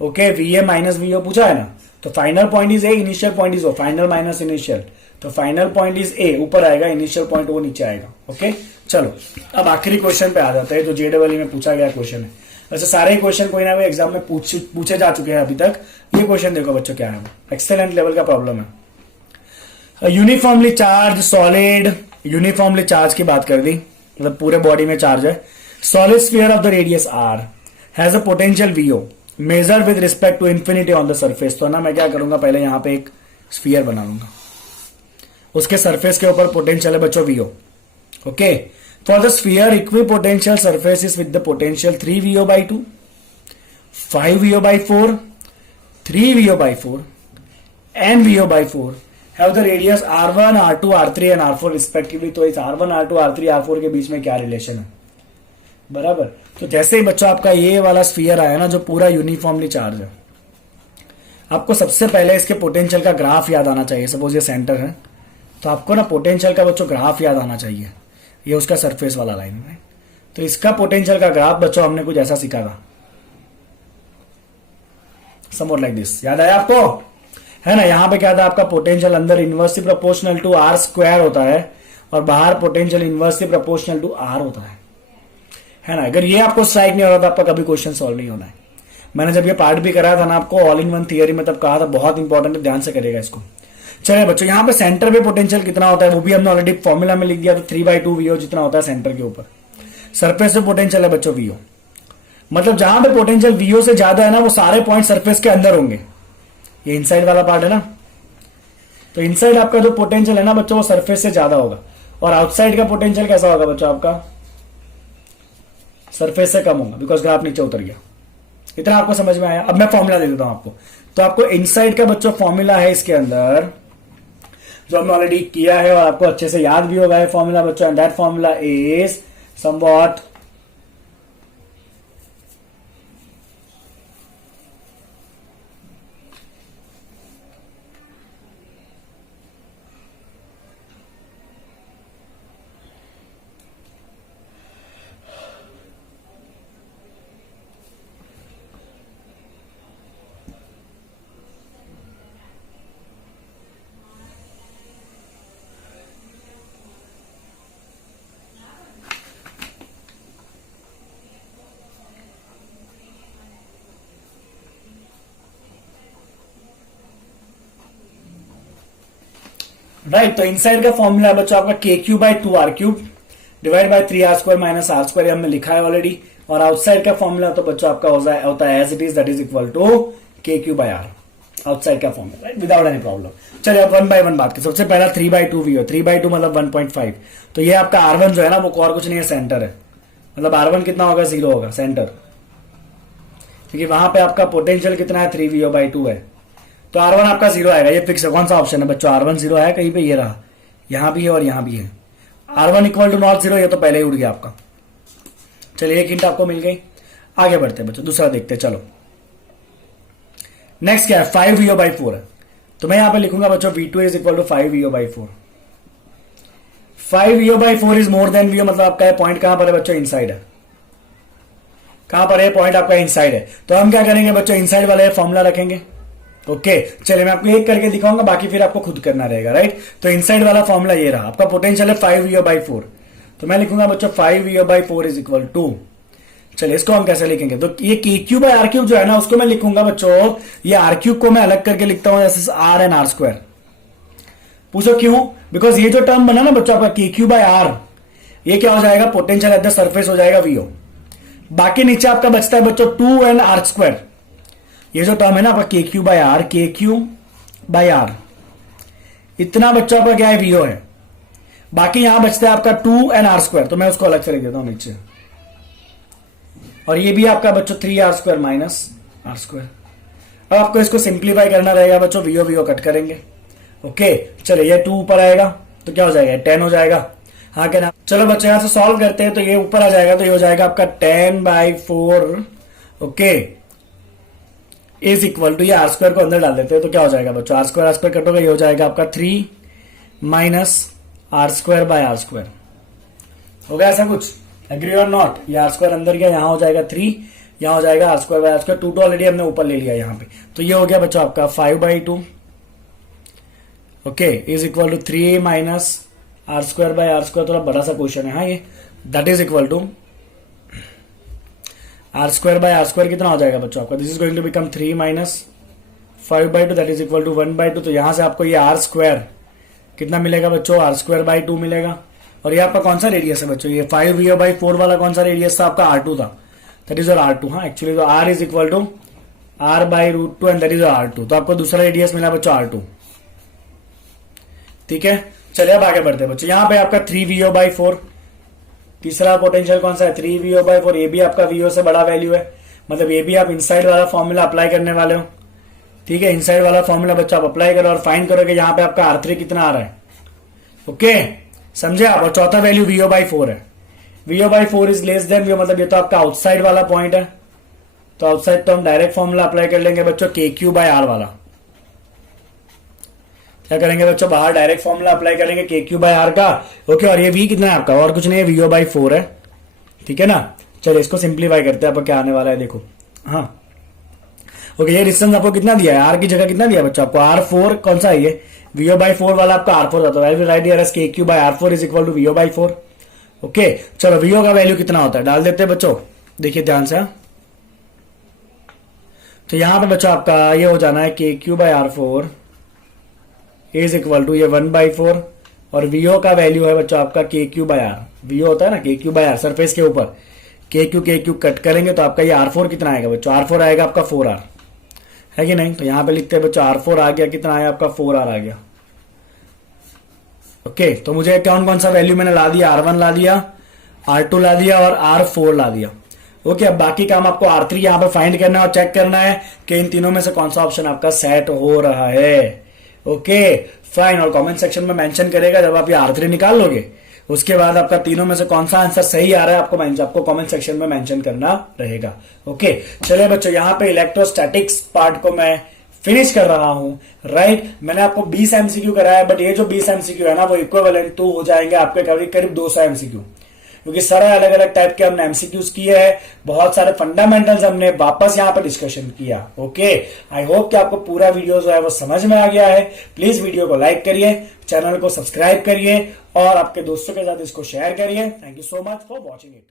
Okay, V A minus V O पूछा है ना, तो final point is A, initial point is O, final minus initial, तो फाइनल पॉइंट इज ए ऊपर आएगा, इनिशियल पॉइंट वो नीचे आएगा। ओके, चलो अब आखिरी क्वेश्चन पे आ जाता है, जो जेडब्ल्यू में पूछा गया क्वेश्चन है। वैसे सारे क्वेश्चन कोई ना कोई एग्जाम में पूछे जा चुके हैं अभी तक। ये क्वेश्चन देखो बच्चों क्या है, एक्सेलेंट लेवल का प्रॉब्लम है। Uniformly charge solid, uniformly charge की बात कर दी, मतलब पूरे बॉडी में चार्ज है। Solid sphere of the radius R has a potential VO measure with respect to infinity on the surface. तो ना मैं क्या करूंगा, पहले यहां पे एक स्फीयर बना लूंगा, उसके सरफेस के ऊपर पोटेंशियल है बच्चों VO. Okay, for the sphere equipotential surface is with the potential 3VO/2, 5VO/4, 3VO/4 and VO/4 have the radius R1, R2, R3 and R4 respectively. तो इस R1, R2, R3, R4 के बीच में क्या relation है, बराबर। तो जैसे ही बच्चों आपका ये वाला स्फीयर आया ना, जो पूरा यूनिफॉर्मली चार्ज है, आपको सबसे पहले इसके पोटेंशियल का ग्राफ याद आना चाहिए। सपोज ये सेंटर है, तो आपको ना पोटेंशियल का बच्चों ग्राफ याद आना चाहिए। ये उसका सरफेस वाला लाइन है, तो इसका पोटेंशियल का ग्राफ बच्चों हमने कुछ ऐसा सीखा था, समवॉट लाइक दिस। याद आया आपको, है ना। यहां पे क्या था, आपका पोटेंशियल अंदर inversely proportional to r square होता है और बाहर potential inversely proportional to r होता है ना। अगर ये आपको स्ट्राइक नहीं हो रहा था, आपका कभी क्वेश्चन सॉल्व नहीं होना है। मैंने जब ये पार्ट भी कराया था ना आपको ऑल इन वन थियरी में, तब कहा था बहुत इंपॉर्टेंट है, ध्यान से करेगा इसको। चलिए बच्चों, यहां पे सेंटर पे पोटेंशियल कितना होता है वो भी हमने ऑलरेडी फॉर्मूला में लिख दिया, तो 3/2VO जितना होता है सेंटर के ऊपर। सरफेस पे पोटेंशियल है बच्चों VO, मतलब जहां पे पोटेंशियल VO से ज्यादा है ना, वो सारे पॉइंट सरफेस के अंदर होंगे। ये इनसाइड वाला पार्ट है ना, तो इनसाइड आपका जो पोटेंशियल है ना बच्चों, वो सरफेस से ज्यादा होगा। और आउटसाइड का पोटेंशियल कैसा होगा बच्चों, आपका सरफेस से कम होगा, बिकॉज ग्राफ नीचे उतर गया। इतना आपको समझ में आया। अब मैं फॉर्मूला दे देता हूं आपको। तो आपको इनसाइड का बच्चों फॉर्मूला है इसके अंदर, जो हमने ऑलरेडी किया है और आपको अच्छे से याद भी होगा फॉर्मूला बच्चों। And that formula is somewhat right. तो इनसाइड का फॉर्मूला है बच्चों आपका KQ/2R³ divide by 3R² minus R², हमने लिखा है ऑलरेडी। और आउटसाइड का फॉर्मूला तो बच्चों आपका होता है as it is, that is equal to KQ/R, outside का formula, right, without any problem. चलिए अब 1 by 1 बात करें। सबसे पहला 3/2VO, 3/2 मतलब 1.5। तो ये आपका R1 जो है ना, वो और कुछ नहीं है, सेंटर है। मतलब R1 कितना होगा, 0 होगा, सेंटर, क्योंकि वहां पे आपका पोटेंशियल कितना है, 3VO/2 है। तो R1 आपका 0 आएगा, ये फिक्स है। कौन सा ऑप्शन है बच्चों, R1 0 है कहीं पे, ये रहा, यहां भी है और यहां भी है। R1 = नॉट 0, ये तो पहले ही उड़ गया आपका। चलिए एक हिंट आपको मिल गई। आगे बढ़ते हैं बच्चों, दूसरा देखते हैं। चलो नेक्स्ट क्या है, 5VO/4 है। तो मैं यहां पे लिखूंगा बच्चों V2 = 5VO/4। 5VO/4 is more than VO, मतलब आपका पॉइंट कहां पर है बच्चों, इनसाइड है। कहां पर है पॉइंट आपका, इनसाइड है। तो हम क्या करेंगे बच्चों, इनसाइड वाला फॉर्मूला रखेंगे। ओके, चलिए मैं आपको एक करके दिखाऊंगा, बाकी फिर आपको खुद करना रहेगा, राइट। तो इनसाइड वाला फॉर्मूला ये रहा, आपका पोटेंशियल है 5VO/4। तो मैं लिखूंगा बच्चों 5VO/4 इज इक्वल टू, चलिए इसको हम कैसे लिखेंगे, तो ये KQ/R³ जो है ना, उसको मैं लिखूंगा बच्चों, ये R³ को मैं अलग करके लिखता हूं जैसे R/R²। पूछो क्यों, बिकॉज ये जो टर्म बना ना बच्चों आपका KQ/R, ये क्या हो जाएगा, पोटेंशियल एट द सरफेस हो जाएगा VO। बाकी नीचे आपका बचता है बच्चों 2nR²। ये जो टर्म है ना आपका KQ/R, इतना बच्चों आपका क्या है, VO है। बाकी यहां बचता है आपका 2nR², तो मैं उसको अलग से लिख देता हूं नीचे। और ये भी आपका बच्चों 3R² माइनस R²। अब आपको इसको सिंप्लीफाई करना रहेगा बच्चों, VO कट करेंगे। ओके, चलिए ये 2 ऊपर आएगा तो क्या हो जाएगा, 10 हो जाएगा। हाँ क्या ना, चलो बच्चों यहां से सॉल्व करते हैं। तो ये ऊपर आ जाएगा, तो ये हो जाएगा आपका 10/4। ओके, इज इक्वल टू, ये R² को अंदर डाल देते हैं, तो क्या हो जाएगा बच्चों, R² कटोगे, ये हो जाएगा आपका 3 माइनस R²/R²। हो गया ऐसा कुछ, एग्री और नॉट। ये R² अंदर गया, यहां हो जाएगा 3, यहां हो जाएगा R²/R²। 2 तो ऑलरेडी हमने ऊपर ले लिया यहां पे, तो ये हो गया बच्चों आपका 5/2। Okay, is equal to 3 minus R²/R²। थोड़ा बड़ा सा क्वेश्चन है हाँ ये, that is equal to R²/R² कितना हो जाएगा बच्चों आपका, this is going to become 3 minus 5/2, that is equal to 1/2। तो यहां से आपको ये R² कितना मिलेगा बच्चों, r²/2 मिलेगा। और ये आपका कौन सा रेडियस है बच्चों, ये 5VO/4 वाला कौन सा रेडियस था आपका, R2 था, दैट इज योर R2। हाँ एक्चुअली तो R is equal to R/√2 and that is your R2। तो आपको दूसरा रेडियस मिला बच्चों R2। ठीक है, चलिए अब आगे बढ़ते हैं बच्चों। यहां पे आपका 3VO/4, तीसरा पोटेंशियल कौन सा है, 3VO/4। ये भी आपका VO से बड़ा वैल्यू है, मतलब ये भी आप इनसाइड वाला फॉर्मूला अप्लाई करने वाले हो। ठीक है, इनसाइड वाला फॉर्मूला बच्चों आप अप्लाई करो और फाइंड करो कि यहाँ पे आपका R3 कितना आ रहा है। ओके, समझे आप। और चौथा वैल्यू VO/4 है। VO/4 is less than VO, मतलब ये तो आपका आउटसाइड वाला पॉइंट है, तो आउटसाइड तो हम डायरेक्ट फॉर्मूला अप्लाई कर लेंगे बच्चों, KQ/R वाला। क्या करेंगे बच्चों, बाहर डायरेक्ट फॉर्मूला अप्लाई करेंगे KQ/R का। ओके, और ये V कितना है आपका, और कुछ नहीं है, VO/4 है। ठीक है ना, चलिए इसको सिंप्लीफाई करते हैं, आपको क्या आने वाला है देखो। हाँ ओके, ये डिस्टेंस आपको कितना दिया है, R की जगह कितना दिया बच्चों आपको, R4 कौन सा है ये, VO/4 वाला आपका R4 था, तो I will write here as KQ/R4 is equal to VO/4। Okay, चलो VO का वैल्यू कितना होता है डाल देते हैं बच्चों, देखिए ध्यान से। तो यहां पे बच्चों आपका ये हो जाना है KQ/R4 इज इक्वल टू ये 1/4, और VO का वैल्यू है बच्चों आपका KQ/R। VO होता है ना KQ/R, सरफेस के ऊपर KQ कट करेंगे तो आपका ये R4 कितना आएगा बच्चों, R4 आएगा आपका 4R, है कि नहीं। तो यहां पे लिखते हैं बच्चों R4 आ गया, कितना आया आपका 4R आ गया। ओके, तो मुझे कौन कौन सा वैल्यू मैंने ला दिया, R1 ला दिया, R2 ला दिया और R4 ला दिया। ओके, अब बाकी काम आपको R3 यहां पे फाइंड करना है और चेक करना है कि इन तीनों में से कौन सा ऑप्शन आपका सेट हो रहा है। ओके फाइन, और कमेंट सेक्शन में मेंशन करेगा जब आप ये R3 निकाल लोगे, उसके बाद आपका तीनों में से कौन सा आंसर सही आ रहा है आपको कमेंट सेक्शन में मेंशन करना रहेगा। ओके चलिए बच्चों, यहाँ पे इलेक्ट्रोस्टैटिक्स पार्ट को मैं फिनिश कर रहा हूं। राइट, मैंने आपको 20 MCQ कराया, बट ये जो 20 MCQ है ना वो इक्विवेलेंट टू हो जाएंगे आपके करीब 200 MCQ, क्योंकि सारे अलग अलग टाइप के हमने MCQs किए हैं, बहुत सारे फंडामेंटल्स हमने वापस यहाँ पे डिस्कशन किया। ओके, आई होप कि आपको पूरा वीडियो जो है वो समझ में आ गया है। प्लीज वीडियो को लाइक करिए, चैनल को सब्सक्राइब करिए और आपके दोस्तों के साथ इसको शेयर करिए। Thank you so much for watching it.